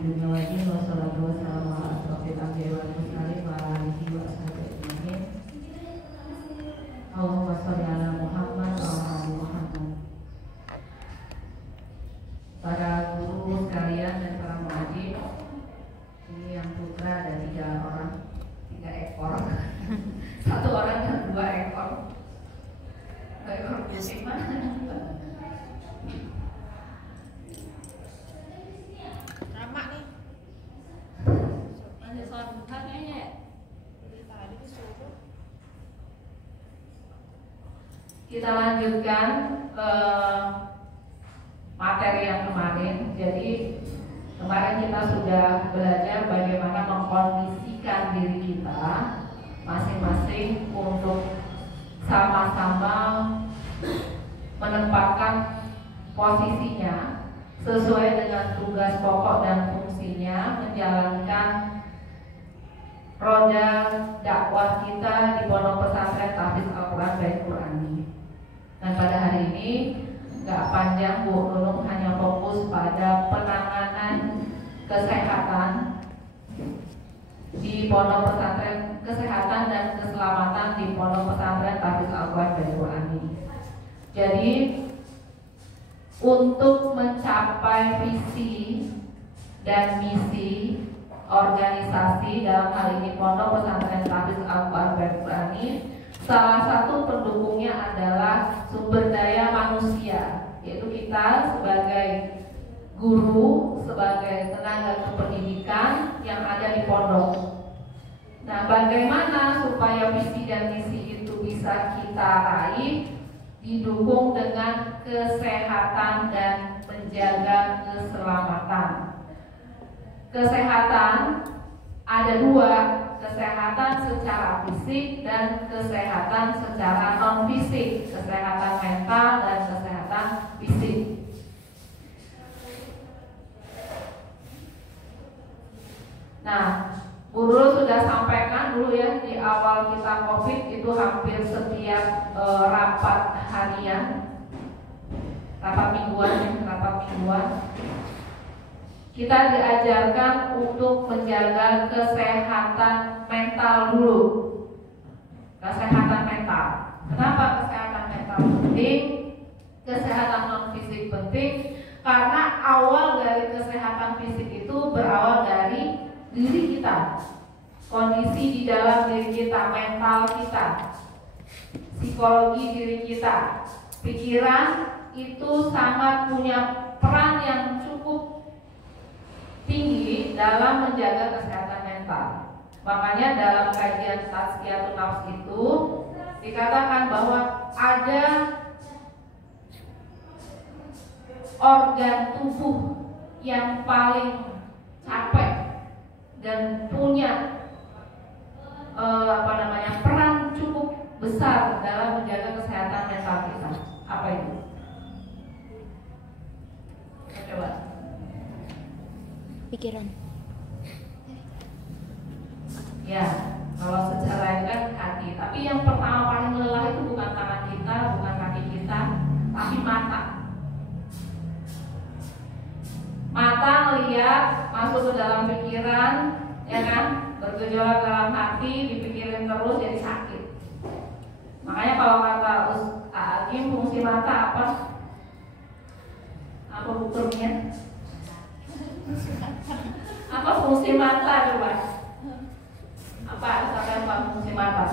dunya wal din wassalatu wassalamu ala asrofil anbiya'i wal mursalin wa ala alihi wa sahbihi ajmain. Allahumma sholli ala Muhammad wa ala ali Muhammad. Para guru sekalian dan para muadzin, ini yang putra ada 3 orang, 3 ekor. 1 orang dan 2 ekor. 2 ekor kucing mana? Ramak nih. Ada soal bukan kayaknya ya? Tadi disuruh. Kita lanjutkan ke materi yang kemarin. Jadi kemarin kita sudah belajar bagaimana mengkondisikan diri kita masing-masing untuk sama-sama menempatkan posisinya sesuai dengan tugas pokok dan fungsinya menjalankan roda dakwah kita di Pondok Pesantren Tahfiz Al-Quran Bait Qurani. Dan pada hari ini nggak panjang, Bu Nunung hanya fokus pada penanganan kesehatan di Pondok Pesantren, kesehatan dan keselamatan di Pondok Pesantren Tahfiz Al-Quran Bait Qurani. Jadi untuk mencapai visi dan misi organisasi dalam hal ini Pondok Pesantren Tahfiz Al-Quran Bait Qurani, salah satu pendukungnya adalah sumber daya manusia, yaitu kita sebagai guru, sebagai tenaga kependidikan yang ada di pondok. Nah, bagaimana supaya visi dan misi itu bisa kita raih? Didukung dengan kesehatan dan menjaga keselamatan. Kesehatan ada 2, kesehatan secara fisik dan kesehatan secara non fisik, kesehatan mental dan kesehatan fisik. Nah, Guru sudah sampaikan dulu ya di awal kita COVID itu hampir setiap rapat harian, rapat mingguan, kita diajarkan untuk menjaga kesehatan mental dulu. Kesehatan mental. Kenapa kesehatan mental penting? Kesehatan non fisik penting karena awal dari kesehatan fisik itu berawal dari diri kita, kondisi di dalam diri kita, mental kita, psikologi diri kita, pikiran itu sangat punya peran yang cukup tinggi dalam menjaga kesehatan mental. Makanya dalam kajian Tazkiyatun Nafs itu dikatakan bahwa ada organ tubuh yang paling capek dan punya peran cukup besar dalam menjaga kesehatan mental kita. Apa itu? Coba. Pikiran. Ya, kalau secara kan hati. Tapi yang pertama paling lelah itu bukan tangan kita, bukan kaki kita, tapi mata. Mata melihat masuk ke dalam pikiran, ya kan, bergejolak dalam hati, dipikirin terus jadi sakit. Makanya kalau kata Ustaz Agim, fungsi mata apa? Apa hukumnya? Apa fungsi mata coba? Apa fungsi mata?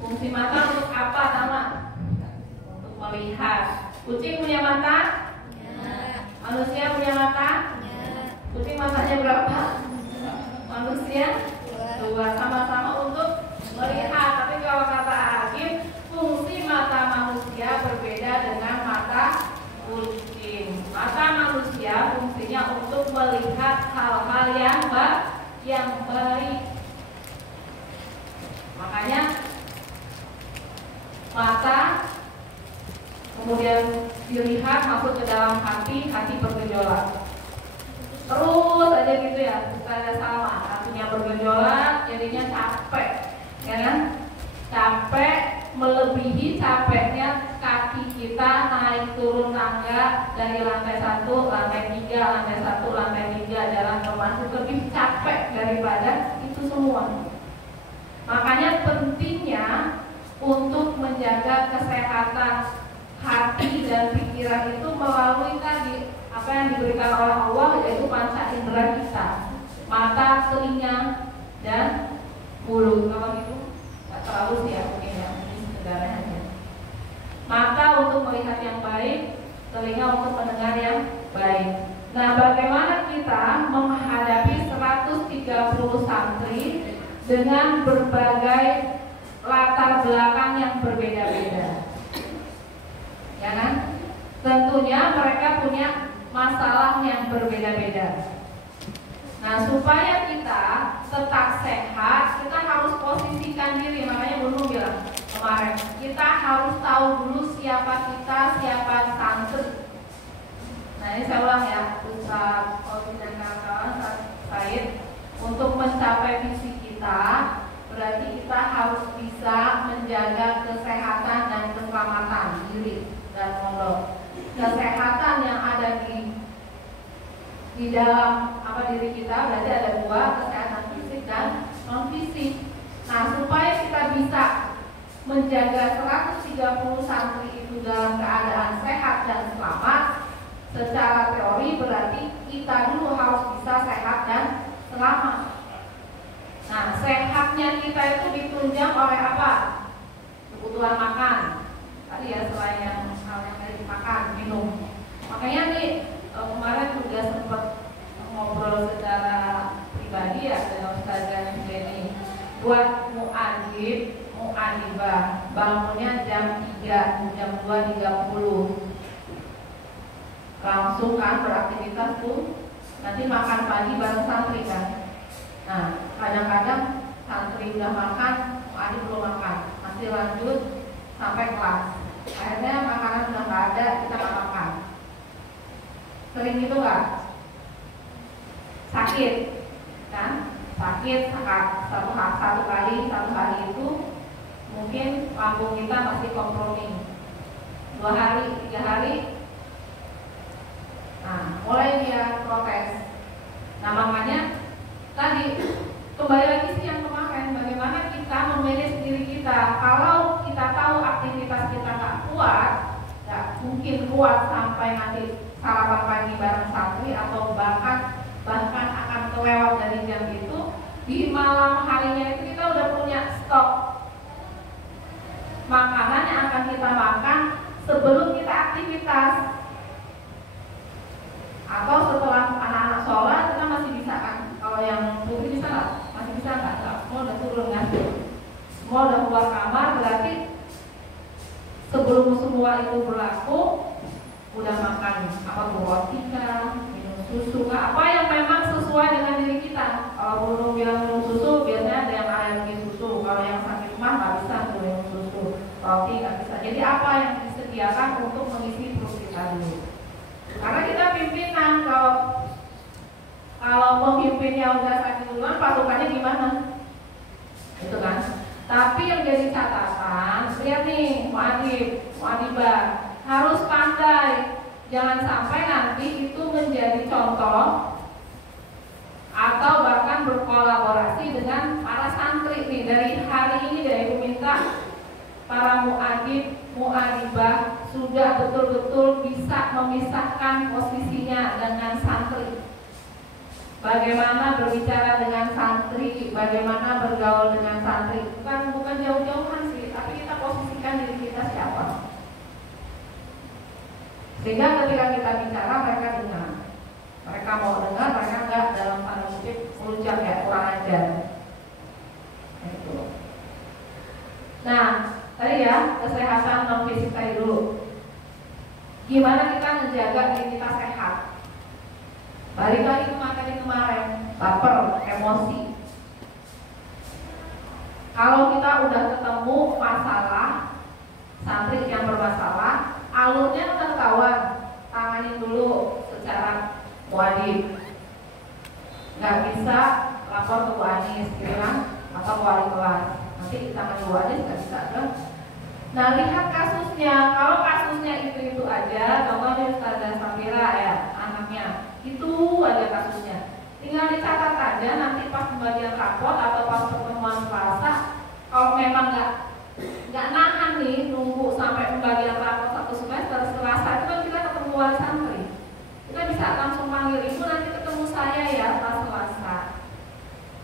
Fungsi mata untuk apa nama? Untuk melihat. Kucing punya mata? Ya. Manusia punya mata? Ya. Kucing matanya berapa? Manusia? 2. Sama-sama untuk melihat. Tapi kalau kata Hakim, fungsi mata manusia berbeda dengan mata kucing. Mata manusia fungsinya untuk melihat hal-hal yang baik. Makanya mata kemudian dilihat masuk ke dalam hati bergejolak. Terus aja gitu ya, kita ada sama, hatinya bergejolak, jadinya capek, ya kan? Capek, melebihi capeknya kaki kita naik turun tangga dari lantai 1, lantai 3, lantai 1, lantai 3, jalan ke masjid, lebih capek daripada itu semua. Makanya pentingnya untuk menjaga kesehatan hati dan pikiran itu melalui tadi apa yang diberikan oleh Allah, yaitu panca indera kita, mata, telinga, dan mulut. Kalau gitu nggak terlalu sih ya, mungkin ya, ini sederhana aja. Mata untuk melihat yang baik, telinga untuk mendengar yang baik. Nah, bagaimana kita menghadapi 130 santri dengan berbagai latar belakang yang berbeda-beda? Ya kan? Tentunya mereka punya masalah yang berbeda-beda. Nah, supaya kita tetap sehat, kita harus posisikan diri. Makanya Bunda bilang kemarin, kita harus tahu dulu siapa kita, siapa santri. Nah, ini saya ulang ya, Ustaz Ozi dan kawan-kawan Said, untuk mencapai visi kita, berarti kita harus bisa menjaga kesehatan dan keselamatan diri dan pondok. Kesehatan yang ada di dalam diri kita berarti ada dua, kesehatan fisik dan non fisik. Nah, supaya kita bisa menjaga 130 santri itu dalam keadaan sehat dan selamat, secara teori berarti kita dulu harus bisa sehat dan selamat. Nah, sehatnya kita itu ditunjang oleh apa? Kebutuhan makan. Tadi ya, selain yang hal yang tadi makan, minum. Makanya nih kemarin juga sempat ngobrol secara pribadi ya dengan Ustazah Jenny. Buat mu'adibah bangunnya jam 3, jam 2.30. Langsung kan beraktivitas tuh. Nanti makan pagi bareng santri kan. Nah, kadang-kadang santri udah makan, mu'adib belum makan, masih lanjut sampai kelas. Akhirnya makanan udah nggak ada, kita nggak makan. Sering gitu nggak? Sakit, kan? Sakit satu hari itu mungkin lambung kita masih kompromi. 2 hari, 3 hari, nah mulai dia protes. Nah, makanya tadi kembali lagi sih yang kemarin, bagaimana kita memanage diri kita. Kalau kita tahu aktivitas kita nggak kuat, nggak mungkin kuat sampai nanti sarapan pagi bareng santri atau bahkan akan kelewat dari jam itu, di malam harinya itu kita udah punya stok makanan yang akan kita makan sebelum kita aktivitas. Atau setelah anak-anak sholat kita masih bisa kan? Kalau yang putri bisa nggak? Masih bisa nggak? Semua udah turun kan? Semua udah keluar kamar, berarti sebelum semua itu berlaku udah makan apa tuh, roti kah, minum susu kah, apa yang memang sesuai dengan diri kita. Kalau belum bilang minum susu, biasanya ada yang alergi susu. Kalau yang sakit mah nggak bisa tuh minum susu, roti nggak bisa. Jadi apa yang disediakan untuk mengisi perut kita dulu. Karena kita pimpinan, kalau pemimpinnya udah sakit duluan, pasukannya gimana? Itu kan. Tapi yang jadi catatan, lihat nih, mu'adibah harus pandai. Jangan sampai nanti itu menjadi contoh atau bahkan berkolaborasi dengan para santri nih. Dari hari ini dari Ibu minta para mu'adibah sudah betul-betul bisa memisahkan posisinya dengan santri. Bagaimana berbicara dengan santri, bagaimana bergaul dengan santri. Bukan jauh-jauhan sih, tapi kita posisikan diri kita siapa. Sehingga ketika kita bicara mereka dengar. Mereka mau dengar, mereka enggak dalam tanda kutip meluncak ya, kurang ajar. Itu. Nah, tadi ya, kesehatan non fisik tadi dulu. Gimana kita menjaga diri kita sehat? Balik lagi ke materi kemarin, baper, emosi. Kalau kita udah ketemu masalah, santri yang bermasalah, alurnya udah kawan, tanganin dulu secara muadib. Nggak bisa lapor ke Bu Anis, gitu kan? Atau ke wali kelas. Nanti ditangani Bu Anis nggak bisa kan? Nah, lihat kasusnya. Kalau kasusnya itu aja, contohnya Ustazah Safira ya, anaknya itu aja kasusnya. Tinggal dicatat aja nanti pas pembagian rapor atau pas pertemuan Selasa. Kalau memang nggak nahan nih nunggu sampai pembagian rapor satu semester, Selasa itu kan kita ketemu wali santri. Kita bisa langsung panggil ibu, nanti ketemu saya ya pas Selasa.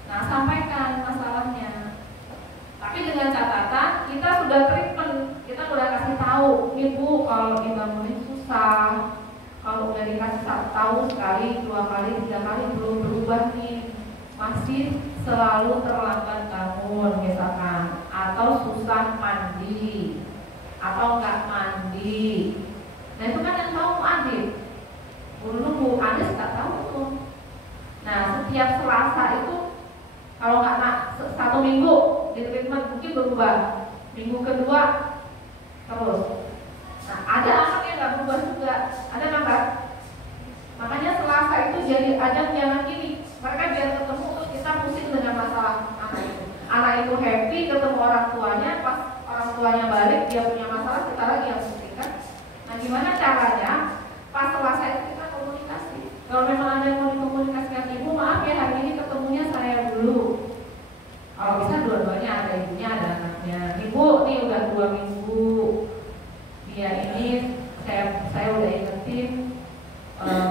Nah, sampaikan masalahnya. Tapi dengan catatan kita sudah treatment, kita sudah kasih tahu, ibu kalau dibangunin susah, kalau udah dikasih tahu sekali, 2 kali, 3 kali belum berubah nih, masih selalu terlambat bangun misalkan, atau susah mandi, atau nggak mandi. Nah itu kan yang tahu Adit. Dulu Bu Anis nggak tahu tuh. Nah setiap Selasa itu kalau nggak 1 minggu di treatment mungkin berubah, minggu kedua terus. Nah ada anak yang nggak berubah juga, ada kan? Makanya Selasa itu jadi ajang jangan gini, mereka biar ketemu terus kita pusing dengan masalah anak itu. Anak itu happy ketemu orang tuanya, pas orang tuanya balik dia punya masalah, kita lagi yang pusing kan. Nah gimana caranya pas Selasa itu kita komunikasi. Kalau memang ada yang mau dikomunikasikan, ibu maaf ya hari ini ketemunya saya dulu. Kalau bisa dua-duanya, ada ibunya ada anaknya. Ibu nih udah 2 minggu dia ini saya udah ingetin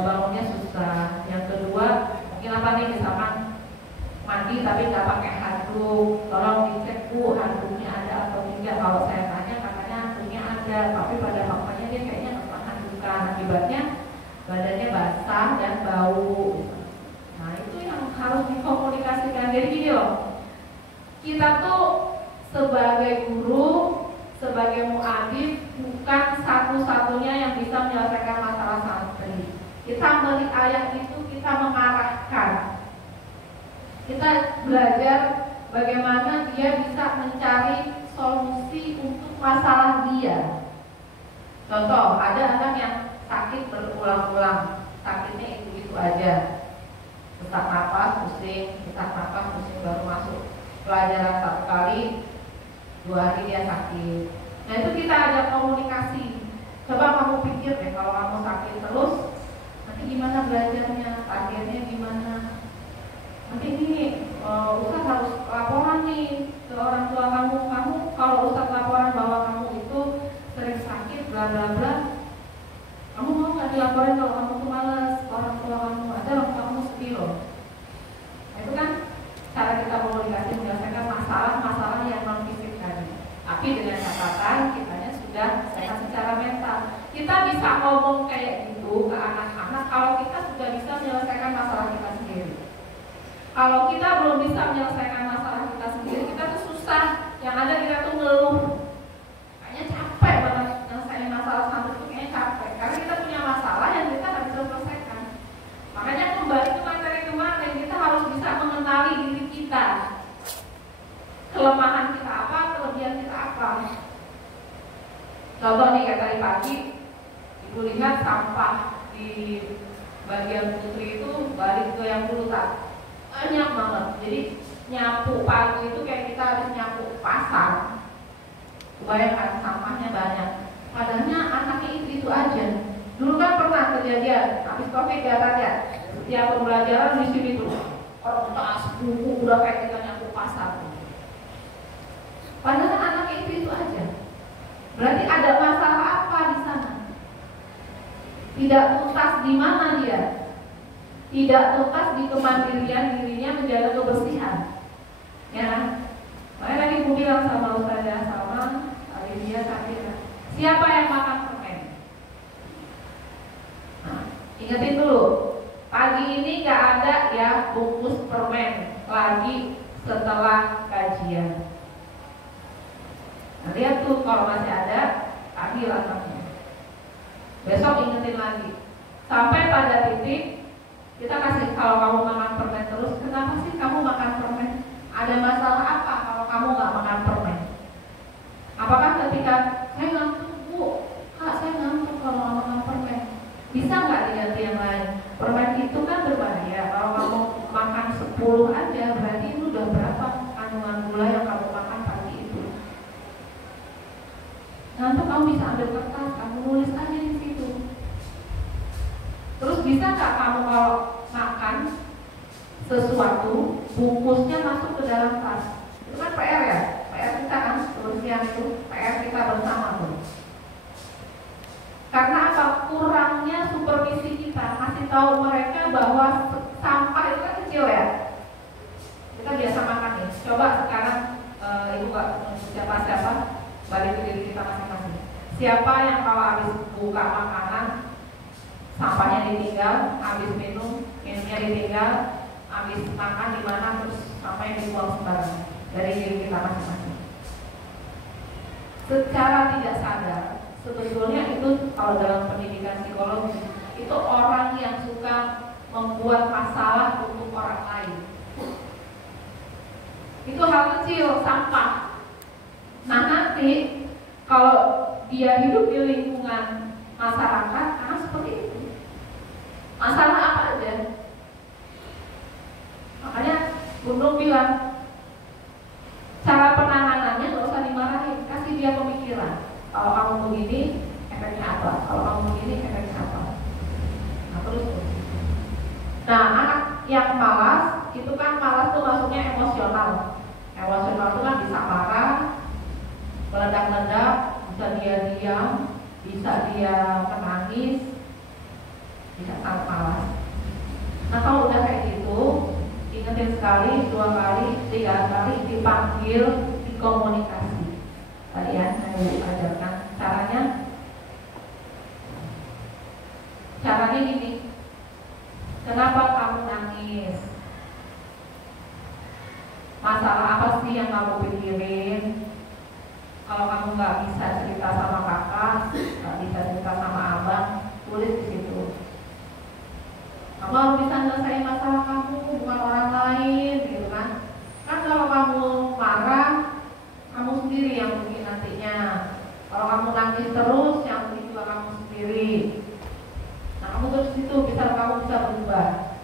bangunnya susah. Yang kedua mungkin apa nih, misalkan mandi tapi nggak pakai handuk, tolong dicek Bu handuknya ada atau tidak. Kalau saya tanya katanya handuknya ada, tapi pada faktanya dia kayaknya nggak pernah handukan, akibatnya badannya basah dan bau. Nah itu yang harus dikomunikasikan. Jadi gini loh, kita tuh sebagai guru, sebagai muadib bukan satu-satunya yang bisa menyelesaikan masalah santri. Kita melihat ayat itu, kita mengarahkan, kita belajar bagaimana dia bisa mencari solusi untuk masalah dia. Contoh, ada anak yang sakit berulang-ulang, sakitnya itu aja, sesak napas pusing, sesak napas pusing, baru masuk pelajaran 1 kali, 2 hari dia sakit. Nah itu kita ajak komunikasi. Coba kamu pikir deh, kalau kamu sakit terus, nanti gimana belajarnya, targetnya gimana? Nanti ini Ustaz harus laporan nih ke orang tua kamu. Kamu kalau Ustaz laporan bahwa kamu itu sering sakit, bla bla bla, kamu mau nggak dilaporin kalau kamu tuh malas ke orang tua kamu? Ada orang tua kamu sedih loh. Nah, itu kan cara kita komunikasi menyelesaikan masalah-masalah yang non fisik tadi. Tapi dengan catatan kitanya sudah sehat secara mental. Kita bisa ngomong kayak gitu ke anak-anak kalau kita sudah bisa menyelesaikan masalah kita sendiri. Kalau kita belum bisa menyelesaikan masalah kita sendiri, kita tuh susah. Yang ada kita tuh ngeluh. Kayaknya capek banget menyelesaikan masalah santri itu, kayaknya capek. Karena kita punya masalah yang kita nggak bisa selesaikan. Makanya kembali ke materi kemarin, kita harus bisa mengenali diri kita. Kelemahan kita apa, kelebihan kita apa. Contoh nih kayak tadi pagi, ibu lihat sampah di bagian putri itu balik ke yang dulu tak banyak banget. Jadi nyapu pagi itu kayak kita harus nyapu pasar. Bayangkan sampahnya banyak. Padahal anaknya itu aja. Dulu kan pernah kejadian habis COVID ya kan ya. Setiap pembelajaran di sini tuh kertas, buku udah kayak kita nyapu pasar. Padahal anaknya itu aja. Berarti ada masalah apa di sana? Tidak tuntas di mana dia? Tidak tuntas di kemandirian dirinya menjaga kebersihan. Ya. Makanya tadi ibu bilang sama Ustazah Salma, Alivia Safira, siapa yang makan permen? Nah, ingetin dulu, pagi ini gak ada ya bungkus permen lagi setelah kajian. Nah, lihat tuh kalau masih ada, panggil anaknya. Besok ingetin lagi. Sampai pada titik kita kasih, kalau kamu makan permen terus, kenapa sih kamu makan permen? Ada masalah apa kalau kamu nggak makan permen? Apakah ketika saya ngantuk Bu, Kak saya ngantuk kalau nggak makan permen, bisa nggak diganti yang lain? Permen itu kan berbahaya. Kalau kamu makan 10 aja, berarti itu udah berapa kandungan gula yang kamu makan pagi itu? Nanti kamu bisa ambil kertas, kamu nulis aja di situ. Terus bisa nggak kamu kalau makan sesuatu, bungkusnya masuk ke dalam tas? Itu kan PR ya, PR kita kan, kebersihan itu PR kita bersama tuh. Karena apa? Kurangnya supervisi kita, kasih tahu mereka bahwa sampah itu kan kecil ya. Kita biasa makan nih. Coba sekarang ibu gak siapa balik ke diri kita masing-masing. Siapa yang kalau habis buka makanan sampahnya ditinggal, habis minumnya ditinggal, habis makan di mana terus sampahnya dibuang sembarangan dari diri kita masing-masing. Secara tidak sadar, sebetulnya itu kalau dalam pendidikan psikologi itu orang yang suka membuat masalah untuk orang lain. Itu hal kecil, sampah. Nah nanti kalau dia hidup di lingkungan masyarakat, seperti itu. Masalah apa aja? Makanya Gunung bilang, cara penanganannya nggak usah dimarahin, kasih dia pemikiran. Kalau kamu begini, efeknya apa? Kalau kamu begini, efeknya apa? Nah terus. Nah anak yang malas, itu kan malas tuh maksudnya emosional. Emosional itu kan bisa marah, meledak-ledak, bisa dia diam, bisa dia menangis, bisa sangat malas. Nah kalau udah kayak gitu, ingetin sekali, 2 kali, 3 kali, dipanggil, dikomunikasi. Tadi ya saya ajarkan caranya gini. Kenapa kamu nangis? Masalah apa sih yang kamu pikirin? Kalau kamu nggak bisa cerita sama kakak, nggak bisa cerita sama abang, tulis di situ. Kamu harus bisa selesai masalah kamu, bukan orang lain, gitu kan? Kan kalau kamu marah, kamu sendiri yang mungkin nantinya. Kalau kamu nangis terus, yang mungkin juga kamu sendiri. Nah, kamu terus itu kamu bisa berubah.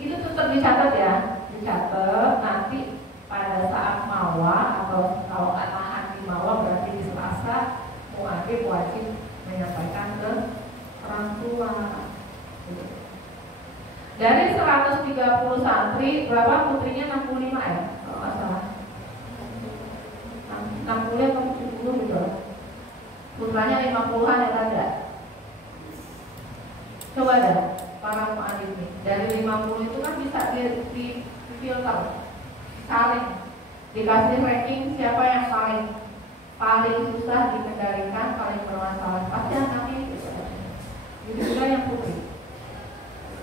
Itu tetap dicatat ya, dicatat. Nanti pada saat mawa atau kalau anak di mawa berarti di Selasa, muadib wajib menyampaikan ke orang tua. Dari 130 santri, berapa putrinya? 65 ya, kalau nggak salah. 60 atau 70 gitu. Putranya 50-an yang ada. Coba dah para muadib ini. Dari 50 itu kan bisa di filter, saling dikasih ranking siapa yang paling susah dikendalikan, paling bermasalah. Pasti nanti itu juga yang putri.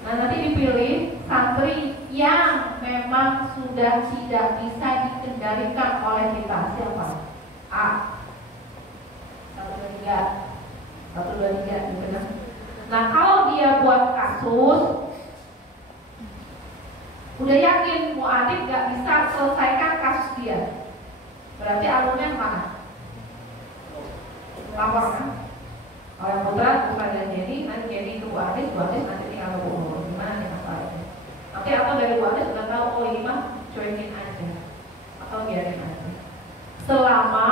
Nah nanti dipilih santri yang memang sudah tidak bisa dikendalikan oleh kita. Siapa? A 1, 2, 3 gitu kan. Nah kalau dia buat kasus, udah yakin muadib gak bisa selesaikan kasus dia, berarti alurnya kemana? Lapor kan? Kalau yang putra dan Jenny, nanti Jenny ke Bu Adis nanti tinggal ke Bu Umur. Gimana nih masalahnya? Nanti atau dari Bu Adis udah tahu, oh ini mah cuekin aja atau biarin aja. Selama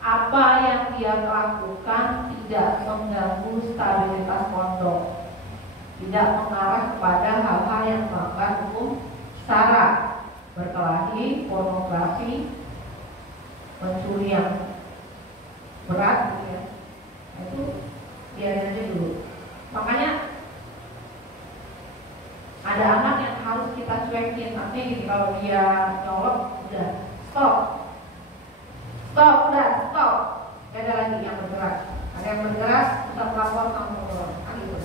apa yang dia lakukan tidak mengganggu stabilitas pondok, tidak mengarah kepada hal-hal yang melanggar hukum syara, berkelahi, pornografi, mencuri yang berat gitu ya. Itu biarin aja dulu. Makanya ada anak yang harus kita cuekin. Artinya gini, kalau dia nyolot, udah stop, udah stop. Gak ada lagi yang bergerak. Ada yang bergerak, kita melapor sama orang. Gitu.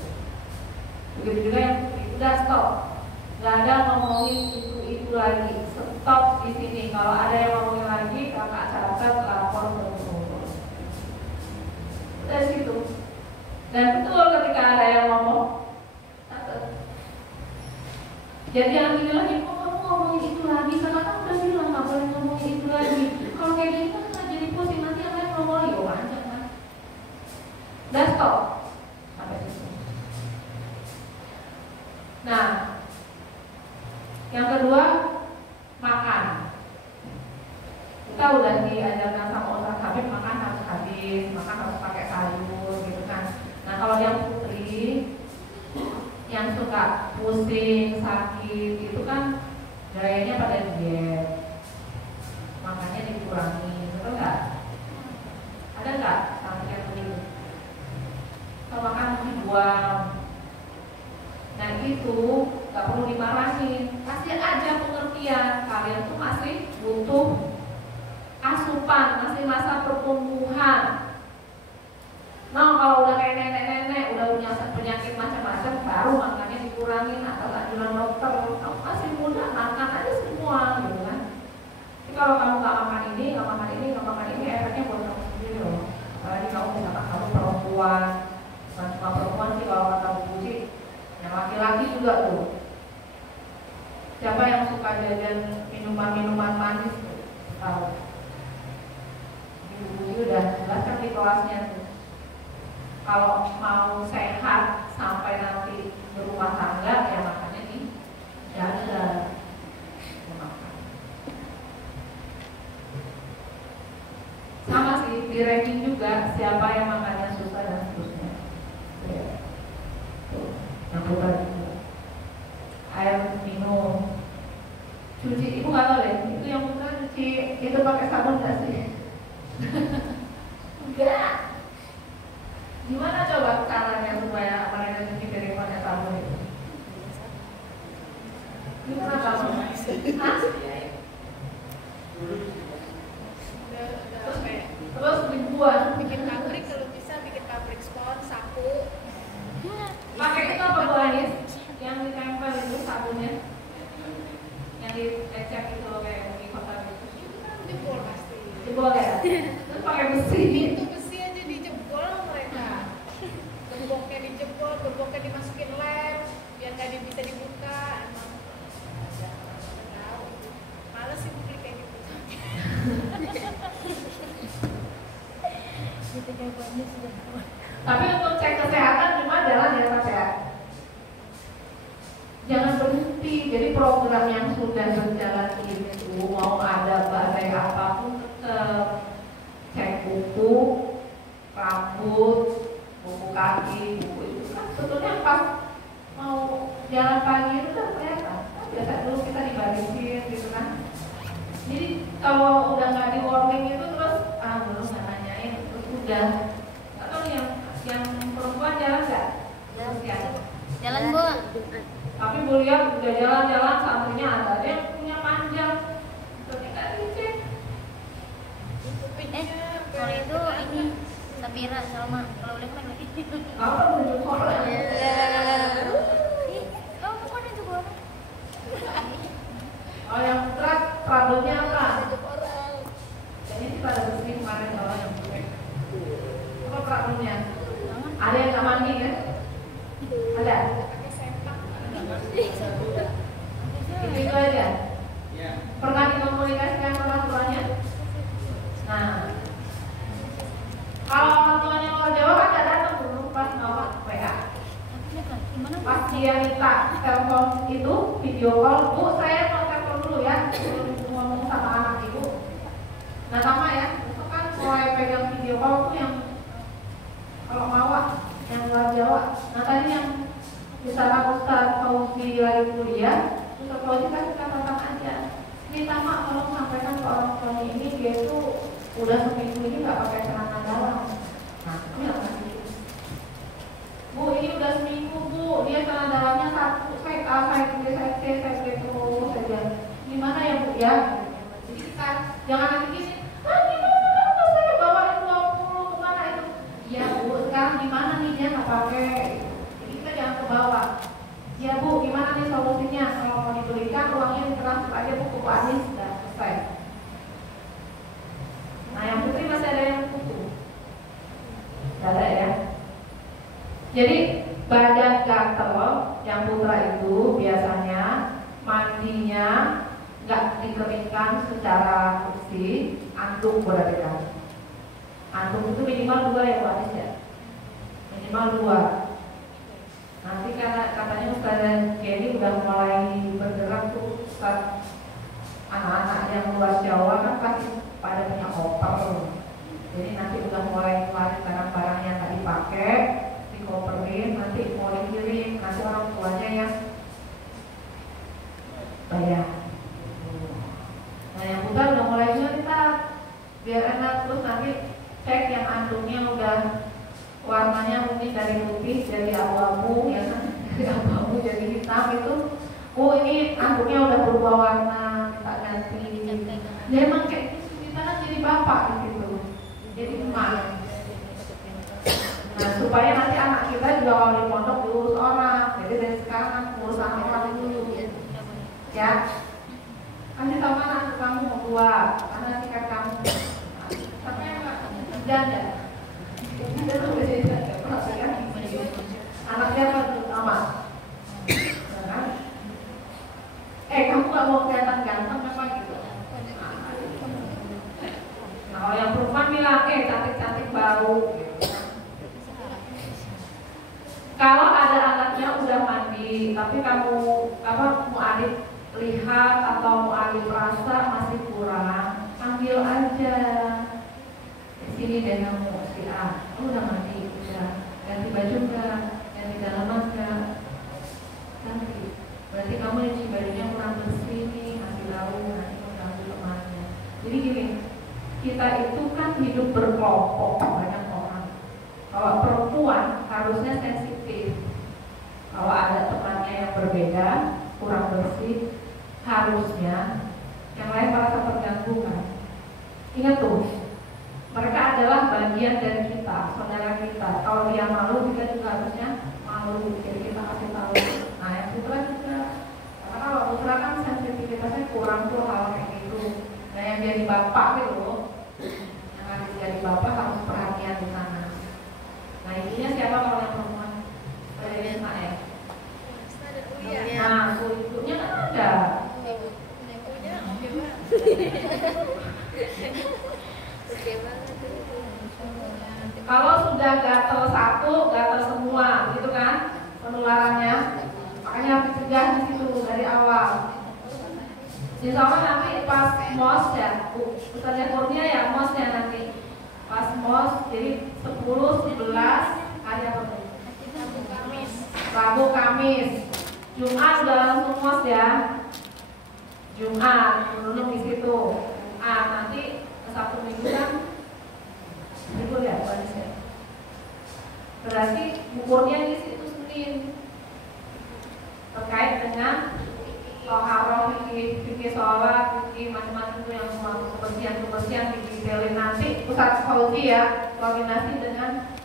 Begitu juga yang udah stop. Gak ada ngomongin itu lagi. Stop di sini. Kalau ada yang ngomongin lagi, kakak catat lapor ke pengurus. Dari situ. Dan betul ketika ada yang ngomong, catat. Jadi yang ini lagi, kamu ngomongin itu lagi, karena kan udah bilang nggak boleh ngomongin itu lagi. Kalau kayak gini kan jadi pusing, nanti yang lain ngomong yo aja kan. Dan stop sampai situ. Nah, yang kedua makan. Kita udah diajarkan sama Ustaz Habib makan harus habis. pusing, sakit, itu kan gayanya pada diet, makanya dikurangi, betul nggak? Ada nggak santri yang begitu? Kalau makan dibuang, nah itu nggak perlu dimarahin, kasih aja pengertian, kalian tuh masih butuh asupan, masih masa pertumbuhan. Nah kalau udah kayak nenek-nenek, udah punya penyakit macam-macam, baru makannya dikurangin atas anjuran dokter. Kamu masih muda, makan aja semua, gitu kan? Jadi kalau kamu nggak makan ini, efeknya buat kamu sendiri loh. Apalagi kamu misalkan kamu perempuan, bukan cuma perempuan sih kalau kata Bu Puji, yang laki-laki juga tuh. Siapa yang suka jajan minuman-minuman manis tuh? Tahu? Bu Puji udah jelaskan di kelasnya tuh. Kalau mau sehat sampai nanti berumah tangga, ya makannya dijaga. Sama sih, di ranking juga siapa yang makannya susah dan seterusnya. Yang putar juga. Air minum, cuci, ibu nggak tahu deh, itu yang putar cuci itu pakai sabun nggak sih? Enggak. Gimana coba caranya supaya mereka cuci piring pakai sabun itu? Gimana kamu? Hah? Terus dibuat bikin pabrik, kalau bisa bikin pabrik spons, sapu. pakai itu apa Bu Anis? Yang ditempel itu sabunnya, yang diecek itu loh kayak di kota gitu. Itu kan jebol pasti. Jebol ya? Terus pakai besi. Itu besi aja dijebol mereka. Gemboknya dijebol, gemboknya dimasukin lem biar nggak bisa dibuka. Emang nggak tahu. Males sih beli kayak gitu. Gitu jawabannya sudah. Tapi untuk cek kesehatan cuma jalan ya Pak ya. Jangan berhenti. Jadi program yang sudah berjalan itu mau ada badai apapun tetap cek buku, rambut, buku kaki, buku itu kan sebetulnya pas mau jalan pagi itu kan kelihatan. Kan biasa dulu kita dibarisin gitu kan. Jadi kalau udah nggak di warning itu terus belum nggak nanyain terus udah. Atau yang perempuan jalan nggak? Jalan Bu. Tapi Bu lihat udah jalan-jalan santrinya ada yang punya panjang. Ketika dicek. Kalau itu ini Sabira Salma. Kalau boleh main lagi. Apa tunjuk orang? Oh bukan itu Bu. Oh yang berat problemnya apa? Jadi sih pada bersih kemarin kalau yang bukan. Apa problemnya? Ada yang nggak mandi kan? Ada? Itu aja. Pernah dikomunikasikan ke orang tuanya? Nah, kalau orang tuanya luar Jawa kan nggak datang dulu pas bawa WA. Pas dia minta telepon itu video call, Bu saya mau telepon dulu ya, ngomong sama anak ibu. Nah sama ya, itu kan mulai pegang video call tuh yang kalau bawa yang luar Jawa. Nah tadi yang misalnya Ustaz Fauzi lagi kuliah, Ustaz Fauzi kasih catatan aja. Minta mak tolong sampaikan ke orang tuanya ini dia itu udah seminggu ini nggak pakai celana dalam. Nah itu yang kasih. Bu ini udah seminggu Bu, dia celana dalamnya satu size A, size B, size C, size D terus saja. Gimana ya Bu ya? Jadi kita jangan nanti gini. Gimana saya bawain 20 kemana itu? Iya Bu, sekarang gimana nih dia nggak pakai? Jadi kita jangan ke bawah. Ya Bu, gimana nih solusinya? Kalau mau dibelikan uangnya ditransfer aja Bu ke Bu Anis, sudah selesai. Nah yang putri masih ada yang kutu? Ada ya. Jadi badan gatel yang putra itu biasanya mandinya nggak dikeringkan secara bersih, anduk berarti kan. Anduk itu minimal 2 ya Bu Anis ya. Minimal 2. Nanti karena katanya Ustazah Jenny udah mulai bergerak tuh Ustaz, anak-anak yang luar Jawa kan pasti pada punya koper. Jadi nanti udah mulai keluarin barang-barang yang tadi pakai, dikoperin, nanti mau dikirim, nanti orang tuanya yang terus nanti cek yang anduknya udah warnanya mungkin dari putih jadi abu-abu ya kan, dari abu-abu jadi hitam itu, oh ini anduknya udah berubah warna, kita ganti. Ya emang kayak gitu, kita kan jadi bapak gitu, jadi emak. Nah supaya nanti anak kita juga kalau di pondok diurus orang, jadi dari sekarang kan urus anak orang dulu, ya. Kasih tahu kan anak kamu mau keluar, karena sikap kamu. Tapi enggak janda. Anaknya apa sama? Kamu gak mau kelihatan ganteng apa gitu? Nah, kalau yang perempuan bilang, cantik-cantik baru. Kalau ada anaknya udah mandi, tapi kamu mau adik lihat atau mau adik rasa masih kurang, ambil aja. Di sini deh kamu si A, udah mandi, udah ganti baju enggak, ganti dalaman enggak, ganti. Berarti kamu yang bajunya kurang bersih nih, masih tahu nanti mengganggu temannya. Jadi gini, kita itu kan hidup berkelompok banyak orang. Kalau perempuan harusnya sensitif. Kalau ada temannya yang berbeda, kurang bersih, harusnya yang lain merasa terganggu kan. Ingat tuh, mereka adalah bagian dari kita, saudara kita. Kalau dia malu, kita juga harusnya malu. Jadi kita kasih tahu. Nah, yang putra juga. Karena kalau putra kan sensitivitasnya kurang tuh hal kayak gitu. Nah, yang jadi bapak gitu, yang harus jadi bapak harus perhatian di sana. Nah, intinya siapa kalau yang perempuan? Dari Ismail. Nah, ibunya kan ada. Ibunya oke banget. Oke banget. Kalau sudah gatel satu, gatel semua, gitu kan penularannya. Makanya harus cegah di situ dari awal. Insya Allah nanti pas mos ya, Ustazah Kurnia ya mos ya nanti. Pas mos, jadi 10, 11 hari apa tuh? Rabu, Kamis. Jumat udah langsung mos ya. Jumat, duduk di situ. Nanti Sabtu Minggu kan libur ya, berarti bukurnya di situ Senin terkait dengan toharoh, fikih sholat, fikih macam-macam itu yang kebersihan didetailin nanti Ustaz Fauzi ya, koordinasi dengan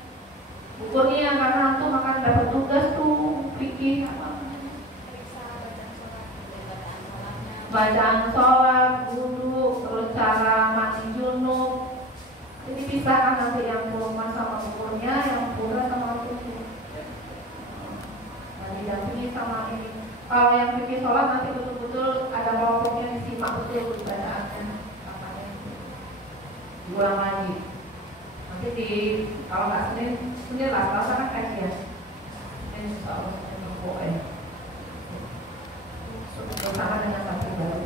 bukurnya karena nanti akan dapat tugas tuh fikih bacaan sholat, wudhu, terus cara mandi junub. Jadi pisahkan nanti yang perempuan sama ukurnya, yang putra sama ukur. Nah, didampingi sama ini. Kalau yang fikih sholat nanti betul-betul ada kelompoknya disimak betul bacaannya, katanya. Diulang lagi. Nanti kalau nggak Senin lah, Selasa kan kajian. Insya Allah pokoknya. Bersama dengan santri baru.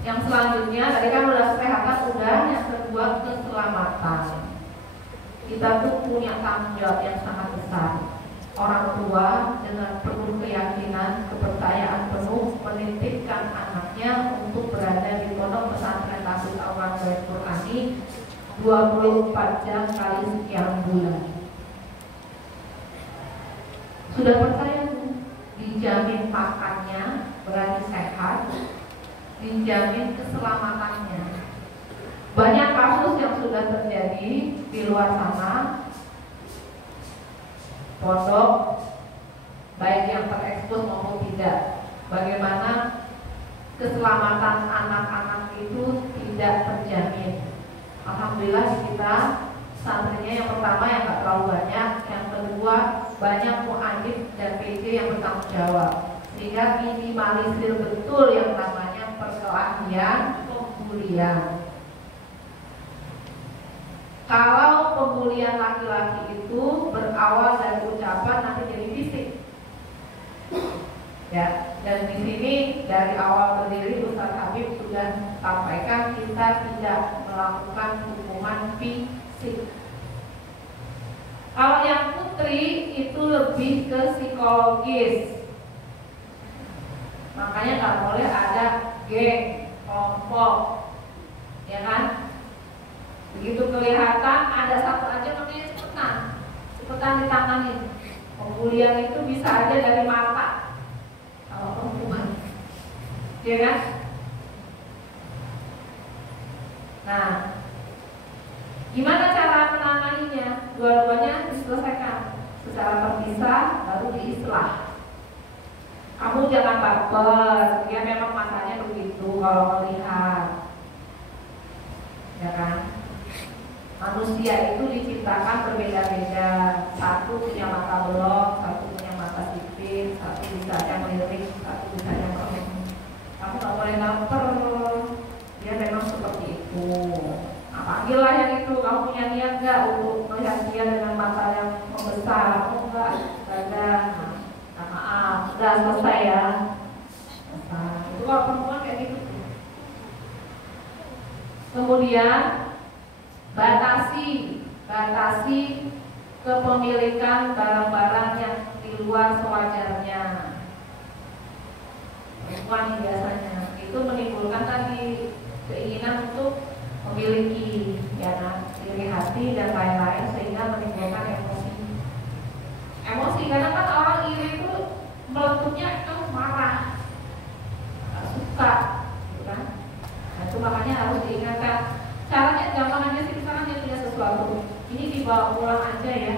Yang selanjutnya tadi kan udah kesehatan, udah. Yang kedua keselamatan. Kita tuh punya tanggung jawab yang sangat besar. Orang tua dengan penuh keyakinan, kepercayaan penuh menitipkan anaknya untuk berada di pondok pesantren Tahfiz Al-Quran Qurani 24 jam kali sekian bulan. Sudah percaya dijamin makannya, berarti sehat, dijamin keselamatannya. Banyak kasus yang sudah terjadi di luar sana, pondok baik yang terekspos maupun tidak, bagaimana keselamatan anak-anak itu tidak terjamin. Alhamdulillah di kita santrinya yang pertama yang gak terlalu banyak, yang kedua banyak mu'adib dan PJ yang bertanggung jawab, sehingga minimalisir betul yang namanya perkelahian, pembulian. Kalau pembulian laki-laki itu berawal dari ucapan nanti jadi fisik, ya. Dan di sini dari awal berdiri Ustaz Habib sudah sampaikan kita tidak melakukan hukuman fisik. Kalau yang putri itu lebih ke psikologis, makanya nggak boleh ada geng, kelompok, ya kan? Begitu kelihatan ada satu aja namanya cepetan ditanganin. Pembulian itu bisa aja dari mata kalau perempuan, ya kan? Nah, gimana cara menanganinya? Dua-duanya diselesaikan secara terpisah, baru diislah. Kamu jangan baper, dia memang matanya begitu kalau melihat, ya kan? Manusia itu diciptakan berbeda-beda. Satu punya mata belok, satu punya mata sipit, satu bisa yang melirik, satu bisa yang merem. Kamu nggak boleh baper, dia memang seperti itu. Nah, panggillah yang itu. Kamu punya niat nggak untuk melihat dia dengan mata yang membesar? Kamu nggak ada. Nah, maaf, sudah selesai ya. Nah, itu kalau perempuan kayak gitu. Kemudian batasi kepemilikan barang-barang yang di luar sewajarnya. Perempuan biasanya itu menimbulkan tadi keinginan untuk memiliki, ya kan, iri hati dan lain-lain, sehingga menimbulkan emosi. Karena kan orang iri itu meletupnya itu marah, nggak suka, gitu kan? Nah, itu makanya harus diingatkan. Caranya gampang aja sih, misalkan dia punya sesuatu, ini dibawa pulang aja ya.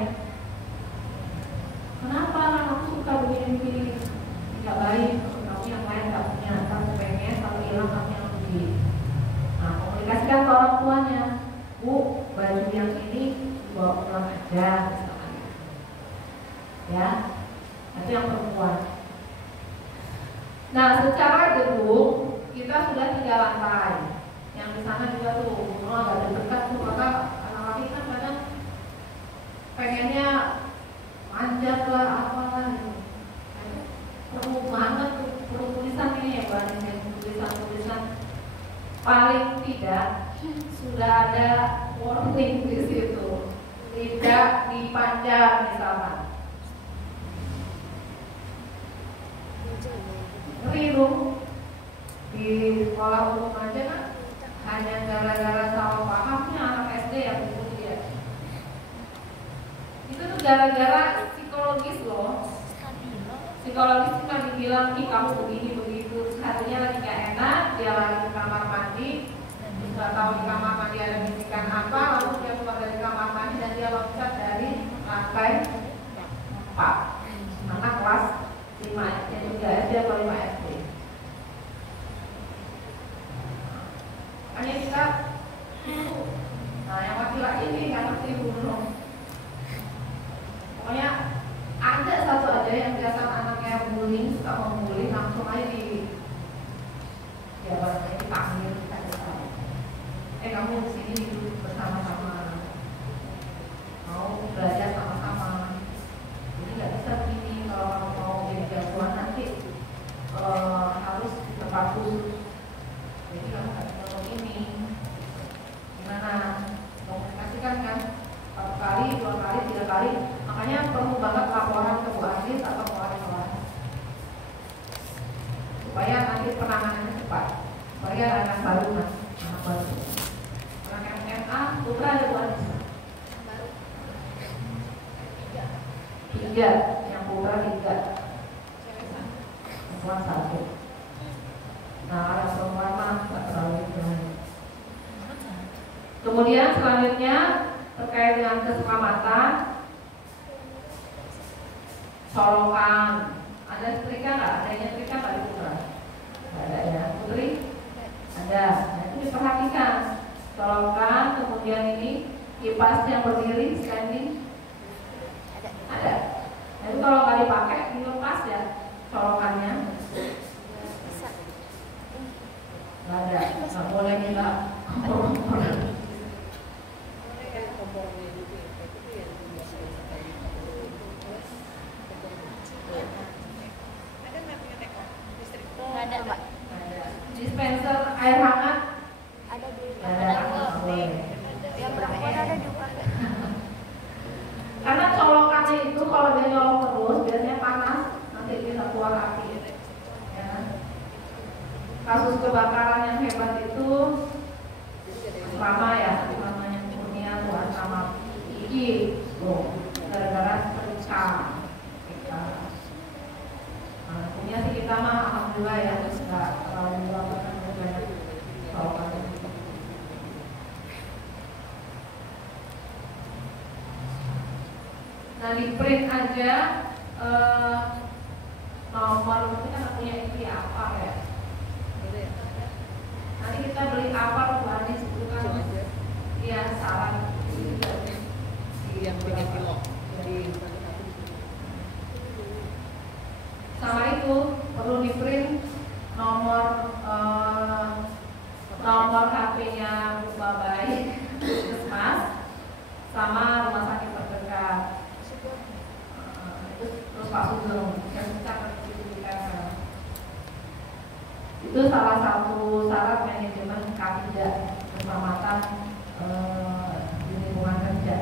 Kenapa kamu suka begini-begini? Tidak baik, kamu yang lain nggak punya, kamu pengen, kamu hilang, kamu yang rugi. Nah, komunikasikan ke orang tuanya, Bu, baju yang ini dibawa pulang aja, misalkan. Ya, itu yang perempuan. Nah, secara gedung kita sudah 3 lantai. Yang di sana juga tuh, agak dekat tuh, maka anak laki kan kadang pengennya manjat lah, apalah gitu. Perlu banget perlu tulisan ini ya, bandingin tulisan paling tidak sudah ada warning di situ, tidak dipanjang misalkan. Ngeri dong, di sekolah umum aja kan hanya gara-gara salah pahamnya anak SD yang bunuh dia. Itu tuh gara-gara psikologis loh. Psikologis cuma dibilang, ih kamu begini begitu. Hatinya lagi gak enak, dia lari ke kamar mandi, nggak tahu di kamar mandi ada bisikan apa, lalu dia keluar dari kamar mandi dan dia loncat dari lantai 4. Anak kelas 5 SD, juga SD atau 5 SD. Hanya kita, nah yang laki-laki ini nggak ngerti bunuh. Pokoknya ada satu aja yang biasa anaknya bullying, suka membuli, langsung aja dipanggil, kita tahu. Kamu kesini duduk bersama-sama, mau belajar sama-sama. Jadi nggak bisa begini, kalau kamu mau jadi jagoan nanti harus di tempat khusus. Jadi kamu nggak bisa ini. Gimana? Komunikasikan kan? 1 kali, 2 kali, 3 kali. Makanya perlu banget laporan ke Bu Andis atau ke wali kelas supaya nanti penanganannya cepat. Supaya anak baru anak baru. Anak SMA, putra ada Bu Andis. 3, yang putra 3. Perempuan 1. Nah, kalau perempuan mah nggak terlalu berani. Kemudian selanjutnya terkait dengan keselamatan, colokan. Ada setrika nggak? Ada yang setrika nggak di putra? Nggak ada ya. Putri? Ada. Nah, itu diperhatikan. Colokan, kemudian ini kipas yang berdiri, standing. Ada. Nah, itu kalau nggak dipakai, dilepas ya colokannya. Nggak ada. Nggak boleh kita Ada, Pak. dispenser air hangat Ada di yang perempuan ada juga. karena colokannya itu kalau dia nyolok terus biasanya panas, nanti bisa keluar api ya. Kasus kebakaran yang hebat itu lama ya, namanya Nah di print aja nomor itu kan punya isi apa ya? Nanti kita beli apa bahannya itu kan? Iya salah. Yang 3 kilo. Sama itu perlu di print nomor HP-nya Mbak Baik, Puskesmas, sama rumah sakit terdekat. Terus Pak Sugeng yang bisa itu salah satu syarat manajemen K3 keselamatan di lingkungan kerja.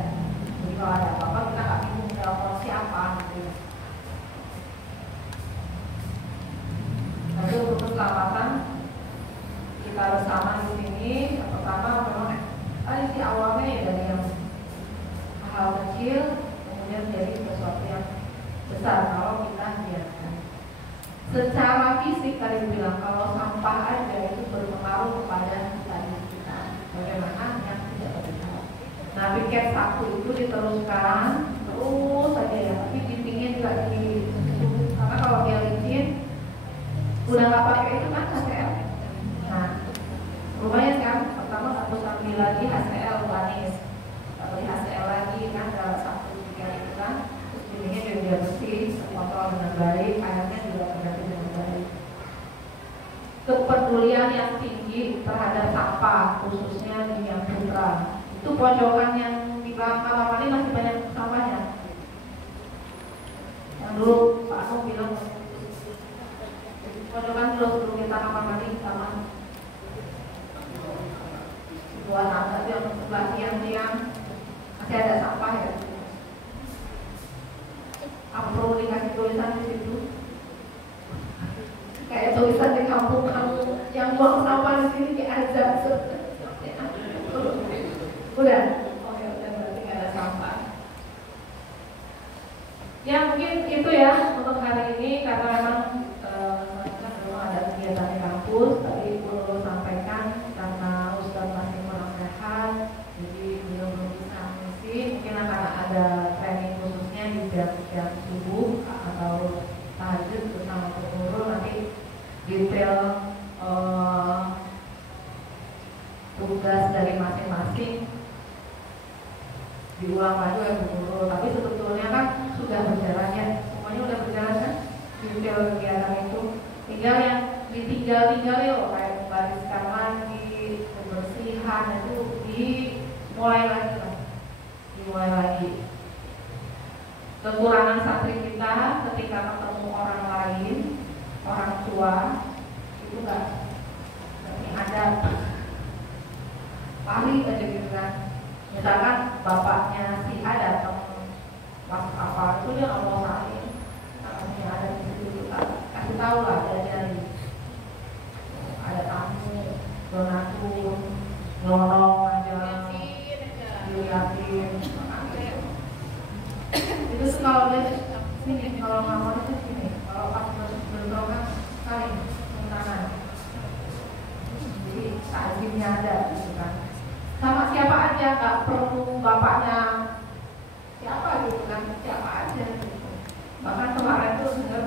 Jadi kalau ada apa-apa kita nggak bingung telepon siapa gitu. Lalu untuk keselamatan kita bersama di sini. Yang pertama memang si awalnya ya dari yang hal kecil kemudian jadi sesuatu yang besar kalau kita biarkan. Secara fisik tadi bilang kalau sampah aja itu berpengaruh kepada kita. Bagaimana yang tidak berpengaruh. Nah piket satu itu diteruskan terus saja ya, tapi dindingnya juga di karena kalau dia licin udah nggak pakai itu kan HCL. Nah lumayan kan, pertama nggak usah beli lagi HCL manis, beli HCL lagi kan dalam satu tiga itu kan, terus dindingnya juga bersih, terkontrol dengan baik, airnya juga terganti dengan baik. Kepedulian yang tinggi terhadap sampah khususnya di yang putra, itu pojokan yang di belakang kamar mandi masih banyak sampahnya. Yang dulu Pak Anung bilang pojokan dulu sebelum kita kamar mandi sama buat tangga itu yang sebelah tiang-tiang masih ada sampah ya. Apa perlu dikasih tulisan di situ? Kayak tulisan di kampung-kampung yang buang sampah di sini diajak. Udah? Oke, udah berarti nggak ada sampah. Ya mungkin itu ya untuk hari ini karena memang belum ada kegiatan di kampus, tapi perlu sampaikan karena Ustaz masih kurang sehat, jadi belum bisa mengisi. Mungkin akan ada training khususnya di jam subuh atau tahajud bersama guru, nanti detail tugas dari masing-masing diulang lagi oleh guru. Tapi sebetulnya kan sudah berjalan ya, semuanya sudah berjalan kan detail kegiatan itu. Tinggal yang ditinggal-tinggal ya, kayak membariskan lagi, kebersihan itu dimulai lagi kan, dimulai lagi. Kekurangan santri kita ketika ketemu orang lain, orang tua itu nggak ada paling aja gitu kan. Misalkan bapaknya si A datang pas apa itu dia nggak mau saling, yang ada di situ kasih tahu lah, diajari ada tamu donatur nyolong aja dilihatin itu kalau dia sini, kalau nggak mau itu sini, kalau pas berdoa saling tangan, jadi takzimnya ada gitu kan. Sama siapa aja, nggak perlu bapaknya siapa gitu kan, siapa aja gitu. Bahkan kemarin tuh dengar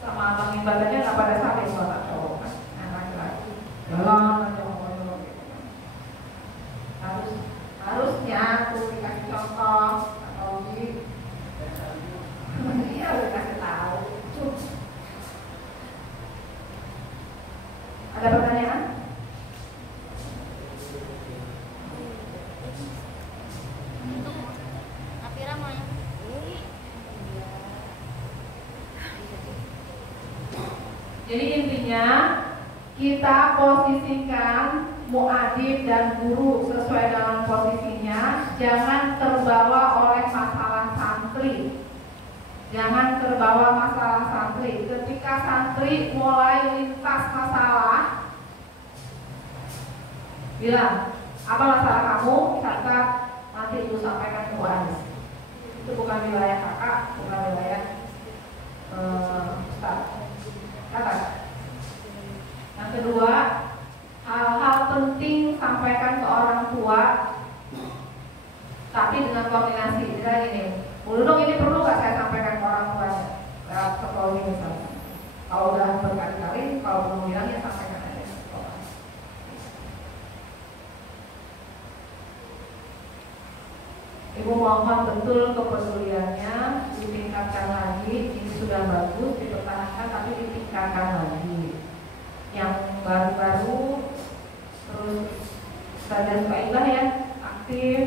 sama abang ibadahnya nggak pada saling bapak cowok kan, laki-laki jalan aja ngomong gitu kan. Harusnya tuh dikasih contoh atau di iya udah kasih tahu. Ada pertanyaan? Apira mau yang Jadi intinya kita posisikan muadib dan guru sesuai dengan posisinya, jangan terbawa oleh masalah santri. Jangan terbawa masalah santri. Ketika santri mulai lintas masalah, bilang, apa masalah kamu? Kata nanti ibu sampaikan ke muadib. Itu bukan wilayah kakak, bukan wilayah Ustaz. Kata. Yang kedua, hal-hal penting sampaikan ke orang tua, tapi dengan koordinasi. Misalnya gini, Bu Nunung, ini perlu nggak saya sampaikan ke orang tuanya? Lewat psikologi misalnya. Kalau udah berkali-kali, kalau belum bilang ya sampaikan aja ke sekolah. Ibu mohon betul kepeduliannya, ditingkatkan lagi. Ini sudah bagus, dipertahankan, tapi ditingkatkan lagi. Yang baru-baru terus sadar Mbak ya, aktif,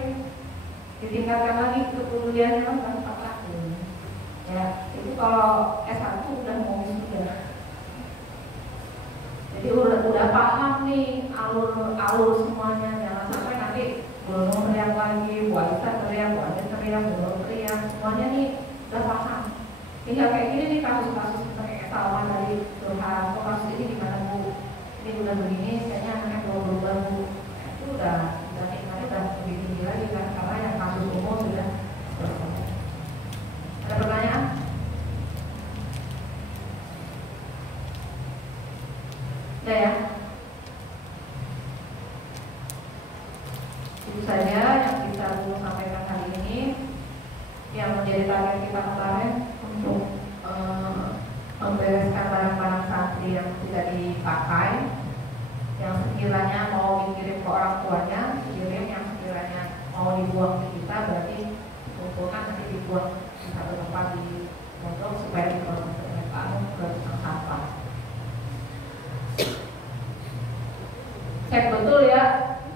ditingkatkan lagi kepeduliannya kan 4 tahun. Ya, itu kalau S1 udah mau wisuda. Jadi udah paham nih alur semuanya, jangan sampai nanti belum teriak lagi, Bu Aisyah teriak, Bu Ade teriak, Bu teriak, semuanya nih udah paham. Tinggal kayak gini nih kasus-kasus kayak Salman dari Tuhan, kok kasus ini gimana Bu? Ini udah begini, kayaknya anaknya belum berubah Bu. Itu udah nikmatnya udah lebih tinggi lagi kan, karena yang kasus umum sudah selesai. Ada pertanyaan? Udah ya? Itu saja yang bisa aku sampaikan hari ini. Yang menjadi target kita kemarin untuk membereskan barang-barang santri yang tidak dipakai, yang sekiranya mau dikirim ke orang tuanya, kirim. Yang sekiranya mau dibuang ke kita, berarti dikumpulkan nanti dibuang di satu tempat di pondok supaya diproses oleh Pak Anu ke tukang sampah. Cek betul ya,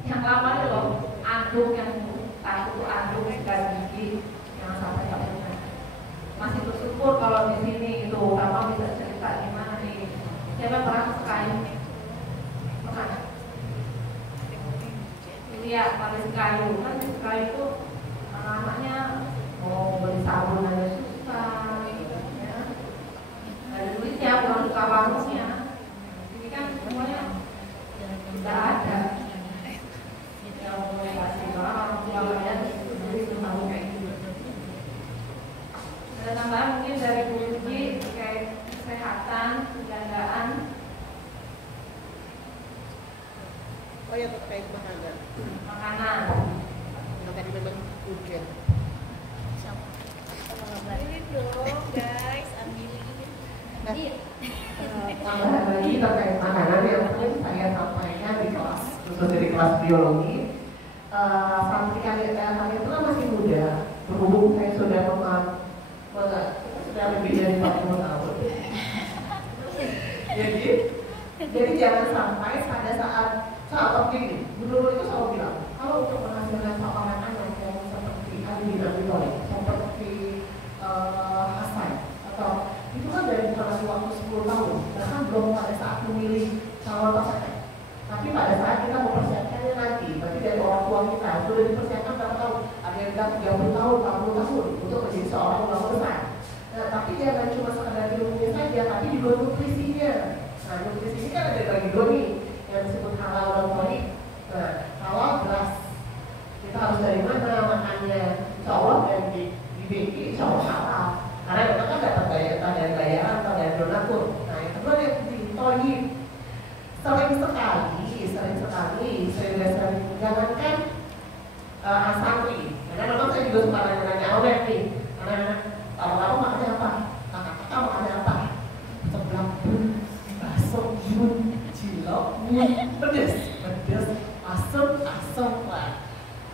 yang lama itu loh, anduk yang takut tuh anduk sikat gigi, jangan sampai nggak punya. Masih bersyukur kalau di sini itu Bapak bisa cerita gimana nih. Siapa pernah ke Sky? Pernah? Ini ya, paling kayu kan di Sky itu anak-anaknya mau beli sabun aja susah, gitu ya. Ada duitnya, bukan buka warungnya. Ini kan semuanya tidak ada. Yang mulai kasih orang tua kalian itu tahu kayak gitu. Ada tambahan mungkin dari Bu Yuji terkait kesehatan, penjagaan. Oh ya, terkait makanan. Makanan. Yang tadi memang hujan. Ini dong guys, ambilin. Iya. Tambahan lagi terkait makanan yang mungkin saya sampaikan di kelas, khusus dari kelas biologi. Santri kalian itu kan masih muda, berhubung saya sudah sudah lebih dari 40 tahun. Jadi jangan sampai pada saat begini, guru itu selalu bilang, kalau untuk menghasilkan seorang anak yang seperti Ali bin Abi Thalib, seperti Hasan, atau itu kan dari durasi waktu 10 tahun, bahkan belum pada saat memilih calon pasangan. Tapi pada saat kita mempersiapkannya nanti, berarti dari orang tua kita sudah dipersiapkan berapa tahun? Ada yang bilang 30 tahun, 40 tahun untuk menjadi seorang ulama besar. Nah, tapi jangan cuma sekedar ilmunya saja, tapi juga nutrisinya. Nah, nutrisi ini kan ada bagi dua nih, yang disebut halal dan thayyib. Nah, halal beras, kita harus dari mana makannya? Insya Allah dari BPI, insya Allah halal. Karena kita kan dapat bayaran atau dari donatur. Nah, yang kedua yang thayyib. Sering sekali jangankan santri, karena memang saya juga suka nanya awet nih, karena tahu makannya apa, kakak makannya apa, sebelah pun, bakso, cilok, pedes, asam, lah.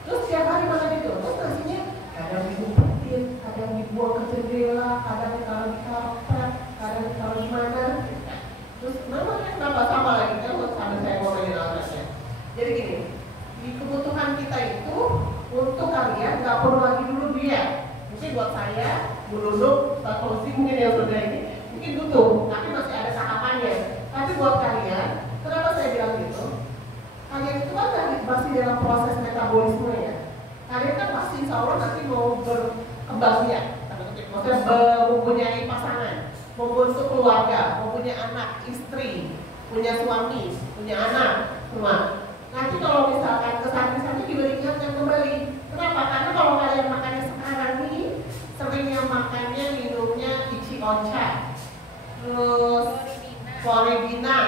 Terus tiap hari makan itu, terus nasinya kadang diumpetin, kadang dibuang ke jendela, kadang ditaruh di karpet, kadang ditaruh di mana. Terus kenapa sama lagi kan sampai saya ngomongin alasannya. Jadi gini, di kebutuhan kita itu untuk kalian nggak perlu lagi dulu diet. Mungkin buat saya, Bu Nunung, Pak Fauzi mungkin yang sudah ini mungkin butuh, tapi masih ada tahapannya. Tapi buat kalian, kenapa saya bilang gitu? Kalian itu kan masih dalam proses metabolisme ya. Kalian kan pasti insya Allah nanti mau berkembang biak, maksudnya mempunyai pasangan, membentuk keluarga, mempunyai anak, istri, punya suami, punya anak, semua. Nanti kalau misalkan ke santri-santri juga diingatkan kembali. Kenapa? Karena kalau kalian makannya sekarang nih, seringnya makannya minumnya ichi ocha, terus Floridina,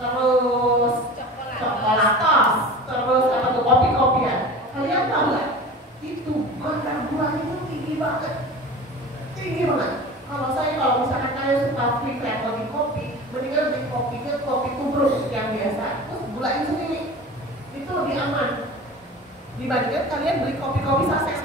terus coklatos, terus apa tuh kopi-kopian. Kalian tahu nggak? Itu kandungannya itu tinggi banget. tinggi banget. Kalau misalkan kalian suka free flavor di kopi, mendingan beli kopinya kopi tubruk yang biasa, terus gulain sendiri. Itu lebih aman dibandingkan kalian beli kopi-kopi saset.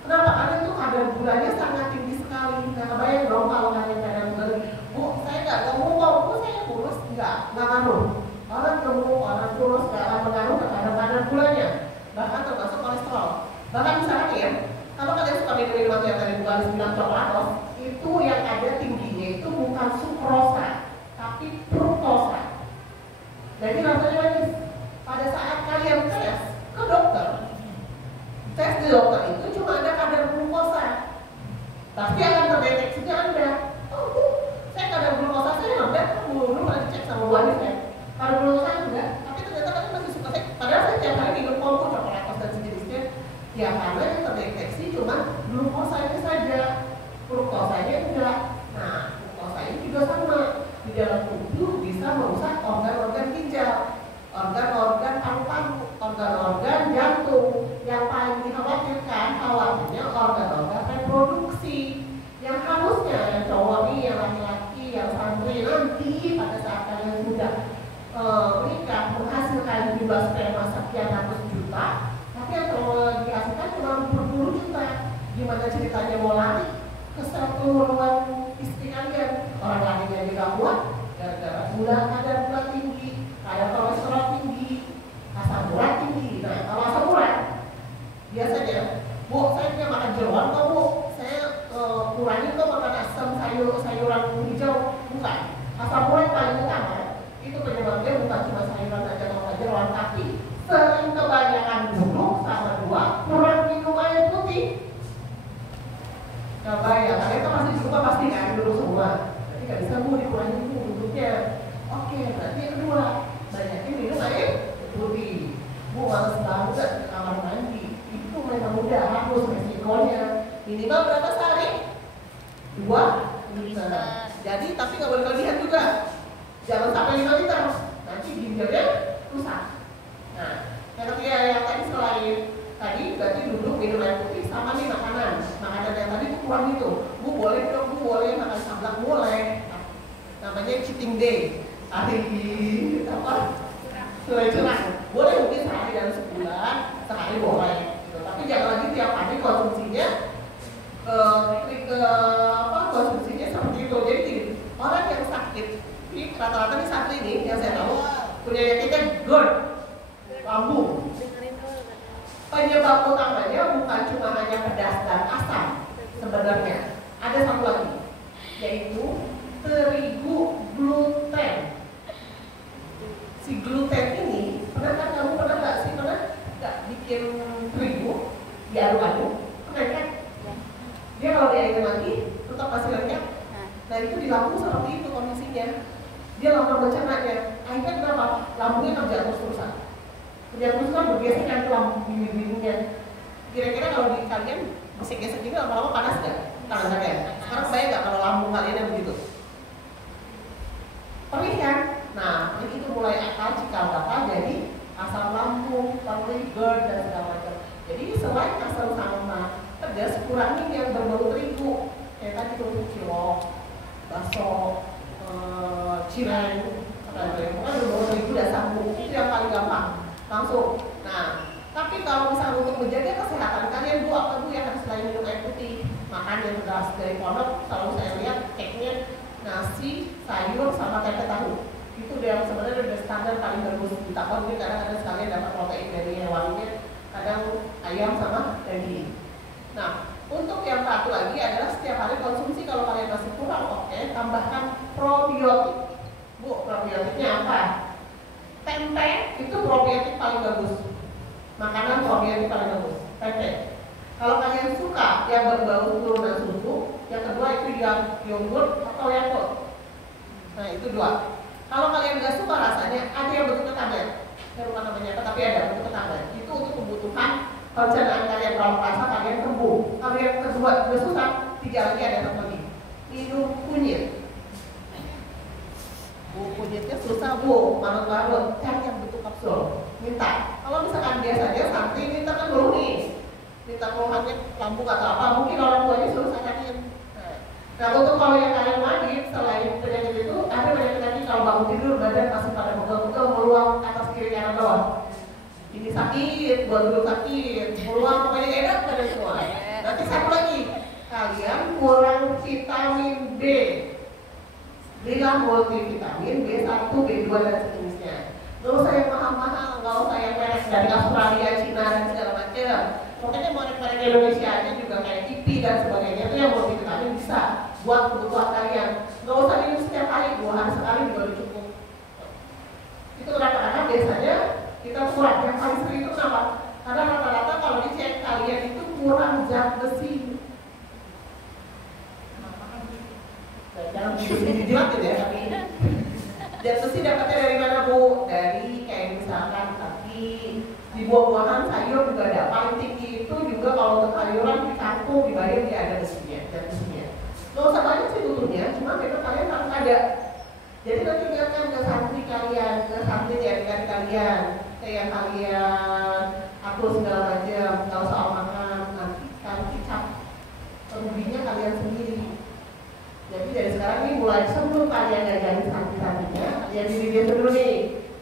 Kenapa? Karena itu kadar gulanya sangat tinggi sekali. Nah, kebayang dong kalau kalian kadang beli, Bu, saya nggak ngomong kok, Bu, saya kurus, nggak ngaruh. Orang gemuk, orang kurus nggak akan mengaruh ke kadar gulanya, bahkan termasuk kolesterol. Bahkan misalnya ya, kalau kalian suka minum-minum yang tadi bukan bilang coklatos, itu yang ada tingginya itu bukan sukrosa, tapi fruktosa. Jadi rasanya manis. Pada saat kalian tes ke dokter, tes di dokter itu cuma ada kadar glukosa, pasti akan terdeteksinya Anda. Oh Bu, saya kadar glukosa saya rendah, dulu pernah dicek sama Bu Anis ya. Kadar glukosa enggak, tapi ternyata kalian masih suka saya. Padahal saya tiap hari minum kombu, coklatos dan sejenisnya. Ya karena yang terdeteksi cuma glukosanya saja, fruktosanya enggak. Nah, fruktosanya juga sama. Di dalam tubuh bisa merusak organ-organ ginjal, organ-organ paru-paru, organ-organ jantung. Yang paling dikhawatirkan khawatirnya organ-organ reproduksi. Yang harusnya yang cowok nih, yang laki-laki, yang santri nanti pada saat kalian sudah menikah menghasilkan jumlah sperma sekian ratus juta, tapi yang dihasilkan cuma berpuluh juta. Gimana ceritanya mau lari ke ruangan istri kalian? Orang lakinya juga kuat gara-gara kadar gula tinggi, kadar kolesterol tinggi, asam urat tinggi. Nah, kalau asam urat biasanya, Bu, saya punya makan jeroan kok Bu, saya kurangin kok makan asam sayuran hijau. Bukan, asam urat paling utama itu penyebabnya bukan cuma sayuran aja atau jeroan, tapi sering kebanyakan duduk sama dua, kurang minum air putih. Coba ya, kalian kan pasti juga pasti kan duduk semua. Jadi nggak bisa Bu dikurangin Bu duduknya. Oke, berarti yang kedua, banyakin minum air putih. Bu males banget ke kamar mandi. Itu memang udah harus resikonya. Minimal berapa sehari? 2 liter. Jadi tapi nggak boleh kelebihan juga. Jangan sampai 5 liter. Nanti ginjalnya rusak. Nah, yang ketiga yang tadi selain tadi berarti duduk minum air putih sama nih makanan yang tadi itu kurang itu. Bu boleh dong, Bu boleh makan sablak boleh. Namanya cheating day. Hari apa? Curang. Boleh mungkin sehari dalam sebulan, sehari boleh. Gitu. Tapi jangan lagi tiap hari konsumsinya konsumsinya seperti itu. Jadi orang yang sakit, ini rata-rata nih santri ini yang saya tahu punya penyakitnya GERD, lambung. Penyebab utamanya bukan cuma hanya pedas dan asam, sebenarnya ada satu lagi, yaitu terigu gluten. Si gluten ini, kamu pernah nggak sih bikin terigu diaduk-aduk? Pernah kan? Dia kalau diaduk lagi tetap masih lenyap. Nah itu di lambung seperti itu kondisinya. Dia lambung mencernanya. Akhirnya kenapa? Lambungnya kerja terus-terusan. Kerja terus-terusan bergesekan ke lambung bibir-bibirnya. Kira-kira kalau di kalian gesek-gesek ini lama-lama panas nggak? Tangan kalian. Sekarang bayang nggak kalau lambung kalian yang begitu? Perih kan? Nah, itu mulai akal cikal bakal jadi asam lambung, lalu GERD dan segala macam. Jadi selain asam sama pedas, kurangin yang berbau terigu. Kayak tadi tuh cilok, bakso, cireng, pokoknya berbau terigu dan sambung. Itu yang paling gampang. Langsung. Nah, tapi kalau misalnya untuk menjaga kesehatan kalian, Bu, apa Bu yang harus selain minum air putih? Makan yang beras dari pondok, selalu saya lihat cake-nya nasi, sayur, sama tempe tahu. Itu yang sebenarnya udah standar paling bagus. Ditambah mungkin kadang-kadang sekalian dapat protein dari hewannya, kadang ayam sama daging. Nah, untuk yang satu lagi adalah setiap hari konsumsi. Kalau kalian masih kurang, oke, tambahkan probiotik. Bu, probiotiknya apa? Tempe itu probiotik paling bagus. Makanan probiotik paling bagus. Tempe. Kalau kalian suka yang berbau turunan susu, yang kedua itu yang yogurt atau yakult. Nah, itu 2. Kalau kalian nggak suka rasanya, ada yang bentuknya tablet. Saya lupa namanya apa, tapi ada bentuknya tablet. Itu untuk kebutuhan pencernaan kalian. Kalau merasa kalian sembuh. Kalau yang kedua udah susah, 3 lagi ada satu lagi. Minum kunyit. Bu, kunyitnya susah Bu, marut-marut. Cari yang bentuk kapsul. Minta. Kalau misalkan biasanya santri minta kan dulu nih. Minta keluhannya lambung atau apa, mungkin orang tuanya suruh saranin. Nah, Nah untuk kalau yang kalian mandi, selain penyakit itu, ada penyakit lagi kalau bangun tidur badan masih pada pegal-pegal meluap atas kiri kanan bawah. Ini sakit, buat dulu sakit, meluap pokoknya enak badan semua. Nanti satu lagi, kalian kurang vitamin B. Belilah multivitamin B1, B2 dan sejenisnya. Nggak usah yang mahal-mahal, nggak usah yang merek dari Australia, Cina dan segala macam. Pokoknya merek-merek Indonesia aja juga kayak IP dan sebagainya itu yang multivitamin bisa buat kebutuhan kalian. Nggak usah minum setiap hari, 2 hari sekali juga udah cukup. Itu kenapa? Biasanya kita kurang. Yang paling sering itu kenapa? Karena rata-rata kalau dicek kalian itu kurang zat besi. Jangan dijilat ya, tapi zat besi dapatnya dari mana Bu? Dari kayak misalkan kaki, di buah-buahan sayur juga ada. Paling tinggi itu juga kalau untuk sayuran di kangkung, di bayam dia ada besinya, zat besinya. Nggak usah banyak sih butuhnya, cuma memang kalian harus ada. Jadi nanti ingatkan ke santri kalian, ke santri adik-adik kalian, ke yang kalian atur segala macam. Kalau soal makan, nanti kalian kicap ruginya kalian sendiri. Jadi dari sekarang ini mulai sebelum kalian ngajarin santri-santrinya, kalian diri dulu nih,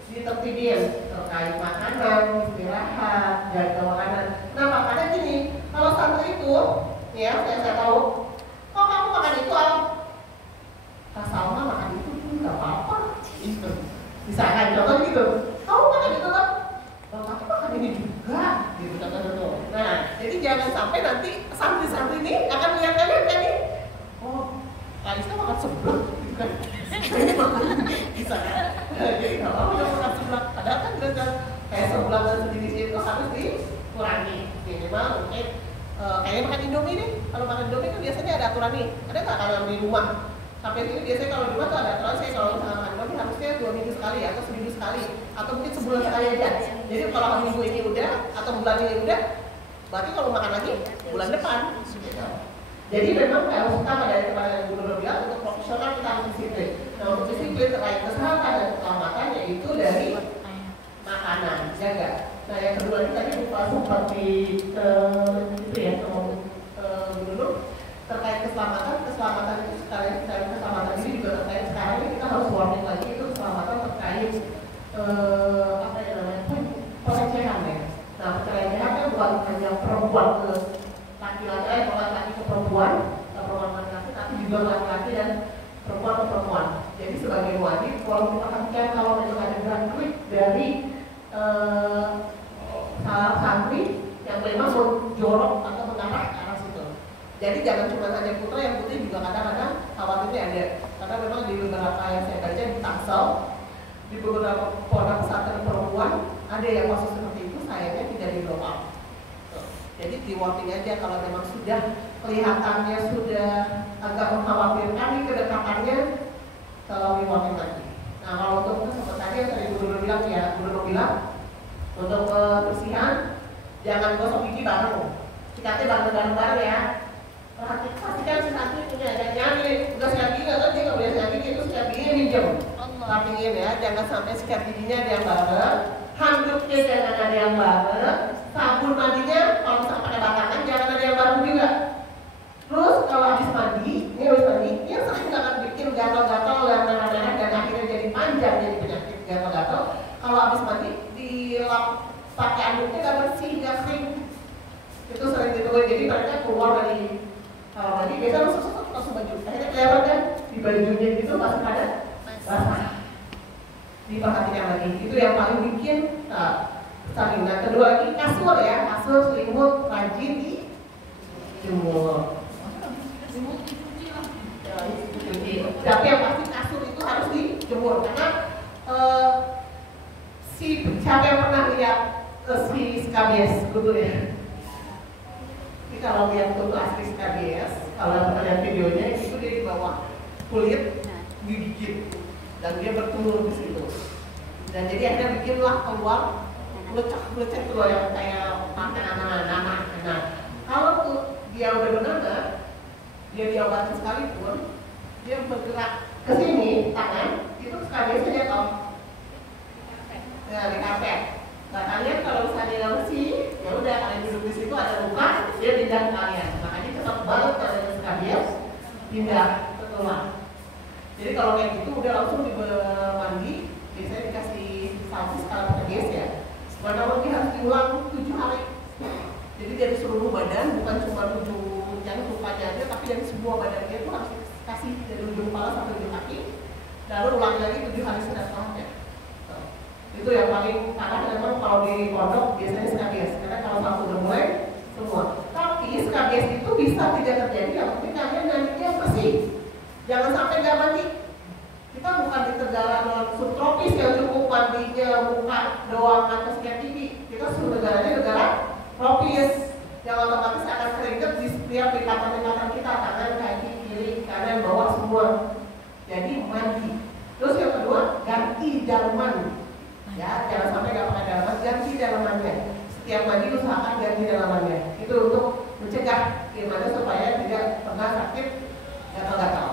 ditertibin terkait makanan, istirahat, jaga makanan. Kenapa? Karena gini, kalau santri itu, ya saya tahu, kok kamu makan itu apa? Kak Salma makan itu nggak apa-apa. Misalkan contoh gitu, kamu makan itu kan? Aku makan ini juga, gitu contoh-contoh. Nah, jadi jangan sampai nanti santri-santri ini akan melihat kalian kan nih, oh, Kalista makan seblak, gitu kan? Saya makan bisa kan? Jadi nggak apa-apa yang makan seblak. Padahal kan kayak seblak dan sejenisnya itu harus dikurangi. Minimal mungkin kayaknya makan Indomie nih. Kalau makan Indomie kan biasanya ada aturan nih. Ada nggak kalau di rumah? Sampai ini biasanya kalau di rumah tuh ada aturan saya kalau misalnya makan Indomie harusnya 2 minggu sekali atau seminggu sekali atau mungkin sebulan sekali aja. Jadi kalau minggu ini udah atau bulan ini udah, berarti kalau makan lagi bulan depan. Jadi memang harus utama dari kemarin yang Gubernur bilang untuk profesional kita harus disiplin. Nah untuk disiplin terkait kesehatan dan keselamatan yaitu dari makanan jaga. Nah yang kedua ini tadi lupa sempat di itu ya Gubernur terkait keselamatan itu sekalian keselamatan ini juga terkait sekarang ini kita harus warning lagi itu keselamatan terkait apa yang namanya pelecehan ya. Nah pelecehan kan bukan hanya perempuan ke laki-laki atau laki-laki ke perempuan laki-laki, tapi juga laki-laki dan perempuan ke perempuan. Jadi sebagai wanita, kalau kita perhatikan kalau memang ada gerak klik dari salah santri yang memang menjorok atau mengarah ke arah situ. Jadi jangan cuma hanya putra, yang putri juga kadang-kadang khawatirnya ada. Karena memang di beberapa yang saya baca di Tangsel, di beberapa pondok pesantren perempuan ada yang kasus seperti itu, sayangnya tidak di blow up. Jadi di warning aja kalau memang sudah kelihatannya sudah agak mengkhawatirkan nih kedekatannya, kalau di warning lagi. Nah kalau untuk seperti tadi yang tadi Gubernur bilang ya, Gubernur bilang untuk kebersihan jangan gosok gigi bareng, sikatnya bareng-bareng ya. Pastikan si santri punya nyari, udah sikat gigi atau dia nggak boleh sikat gigi itu sikat gigi minjem. Rapiin ya, jangan sampai sikat giginya ada yang bareng, handuknya jangan ada yang bareng. Sabun mandinya kalau misalnya pakai batangan jangan ada yang baru juga. Terus kalau habis mandi, ini sering akan bikin gatal-gatal yang merah-merah dan akhirnya jadi panjang jadi penyakit gatal-gatal. Kalau habis mandi dilap pakai anduknya nggak bersih, nggak kering. Itu sering ditemukan. Jadi mereka keluar dari kalau mandi biasa langsung baju. Akhirnya kelihatan kan di bajunya gitu masih pada basah. Diperhatikan lagi. Itu yang paling bikin saling. Nah kedua lagi kasur ya, kasur selimut rajin dijemur. Tapi yang pasti kasur itu harus dijemur karena siapa yang pernah lihat si Skabies betul ya? Jadi kalau lihat foto asli Skabies, kalau pernah lihat videonya itu dia di bawah kulit digigit dan dia bertelur di situ. Dan jadi akhirnya bikinlah keluar lecek keluar yang kayak makan anak-anak. Nah, kalau tuh dia udah benar, dia diobatin sekalipun, dia bergerak ke sini tangan, itu sekali saja toh. Nah, di karpet. Nah, kalian kalau misalnya nggak bersih, ya udah kalian duduk di situ ada luka, dia pindah ke kalian. Makanya tetap banget kalau ada Skabies, pindah ke tulang. Jadi kalau kayak gitu udah langsung mandi, biasanya dikasih status kalau PTGS ya. Mana lagi harus diulang 7 hari. Jadi dari seluruh badan, bukan cuma ujung yang lukanya aja, tapi dari semua badannya itu harus dikasih dari ujung kepala sampai ujung kaki. Lalu ulangi lagi 7 hari setelahnya. Itu yang paling parah memang kalau di pondok biasanya skabies. Karena kalau satu udah mulai semua. Tapi skabies itu bisa tidak terjadi, yang penting kalian mandinya bersih. Jangan sampai nggak mandi. Kita bukan di negara subtropis yang cukup mandinya muka doang atau sekian tinggi. Kita negaranya negara tropis yang otomatis akan keringet di setiap lipatan-lipatan kita, kanan, kaki, kiri, kanan, bawah semua. Jadi mandi. Terus yang kedua, ganti dalaman. Ya, jangan sampai nggak pakai dalaman, ganti dalamannya. Setiap mandi usahakan ganti dalamannya. Itu untuk mencegah gimana supaya tidak pernah sakit gatal-gatal.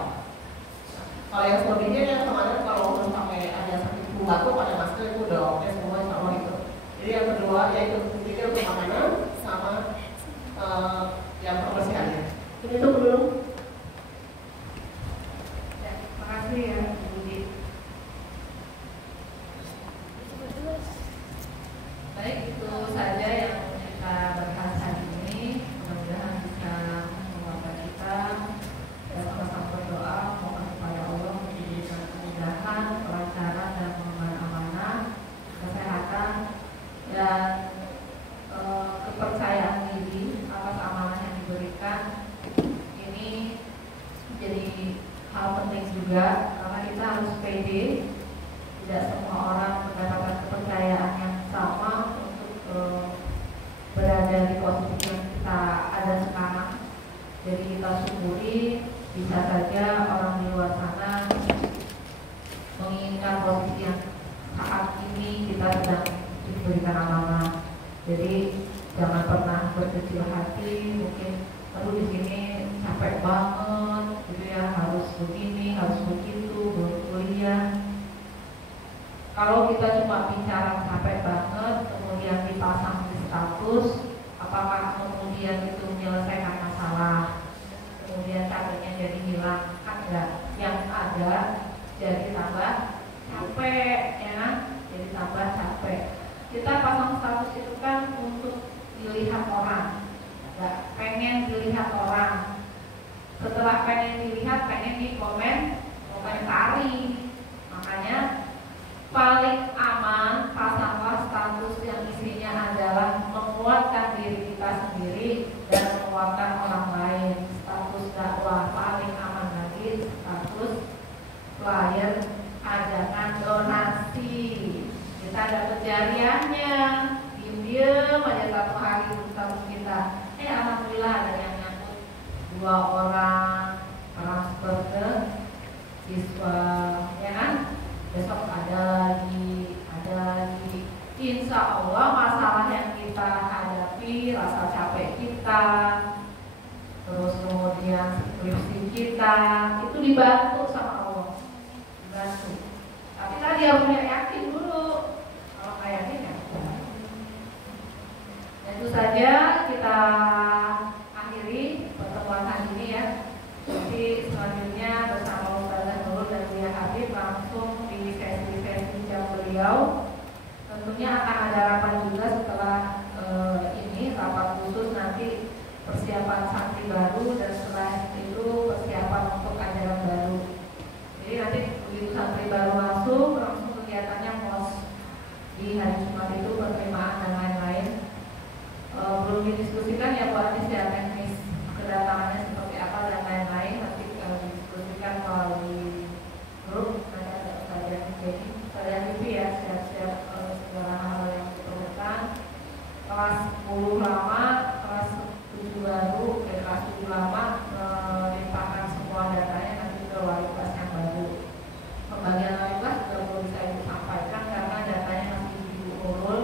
Kalau yang selebihnya yang kemarin kalau sampai ada sakit kuku batuk pakai masker itu udah oke semua sama itu. Jadi yang kedua yaitu intinya untuk makanan sama yang pembersihannya. Ini tuh belum. Ya, makasih ya Budi. Baik, itu saja yang kita bahas hari ini. Mudah-mudahan bisa membawa kita dan sama-sama berdoa mohon kepada Allah memberikan kemudahan, kelancaran dan pengembangan amanah, kesehatan dan kepercayaan diri atas amanah yang diberikan. Ini menjadi hal penting juga karena kita harus pede. Tidak semua orang mendapatkan kepercayaan yang sama untuk berada di posisi yang kita ada sekarang. Jadi kita syukuri, bisa saja orang di luar sana menginginkan posisi yang saat ini kita sedang diberikan amanah. Jadi jangan pernah berkecil hati, mungkin aduh di sini capek banget, gitu ya, harus begini, harus begitu, belum kuliah. Kalau kita cuma bicara capek banget, kemudian dipasang di status, apakah kemudian itu menyelesaikan masalah? Kemudian capeknya jadi hilang, kan enggak. Yang ada jadi tambah capek, ya, jadi tambah capek. Kita pasang status itu kan untuk dilihat orang, nggak pengen dilihat orang. Setelah pengen dilihat, pengen dikomentari. Makanya paling aman pasanglah status yang isinya adalah menguatkan diri kita sendiri dan menguatkan orang lain. Status dakwah paling aman lagi status flyer ajakan donasi. Kita ada kejariannya, diem aja satu hari status kita. Alhamdulillah ada yang nyangkut 2 orang transfer ke siswa, ya kan? Besok ada lagi. Insya Allah masalah yang kita hadapi, rasa capek kita, terus kemudian skripsi kita, itu dibantu sama Allah, dibantu. Tapi tadi harus yakin dulu. Kalau nggak yakin ya. Itu saja kita akhiri pertemuan hari ini ya. Jadi selanjutnya bersama Ustazah Nurul dan Buya Habib langsung di sesi-sesi jam beliau. Tentunya akan ada rapat juga setelah ini, rapat khusus nanti persiapan santri baru dan setelah itu persiapan untuk ajaran baru. Jadi nanti begitu santri baru langsung kegiatannya mos di hari Jumat itu penerimaan dan lain-lain. Belum didiskusikan ya Bu Anis ya, teknis kedatangannya seperti apa dan lain-lain, nanti didiskusikan melalui grup. Nanti ada kajian, jadi kalian itu ya siap-siap segala hal yang diperlukan. Kelas 10 lama, kelas 7 baru, kelas 7 lama melimpahkan semua datanya nanti ke wali kelas yang baru. Pembagian wali kelas juga belum bisa ibu sampaikan karena datanya masih ibu urul.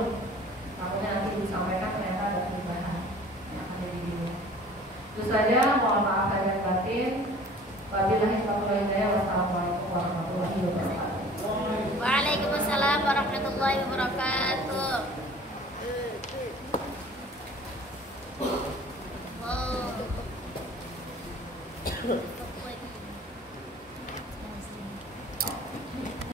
Takutnya nanti ibu sampaikan ternyata ada perubahan yang ada di ibu. Itu saja, mohon maaf lahir batin. Wabillahi taufiq hidayah. Wassalamualaikum warahmatullahi wabarakatuh. Waalaikumsalam warahmatullahi wabarakatuh. Oh.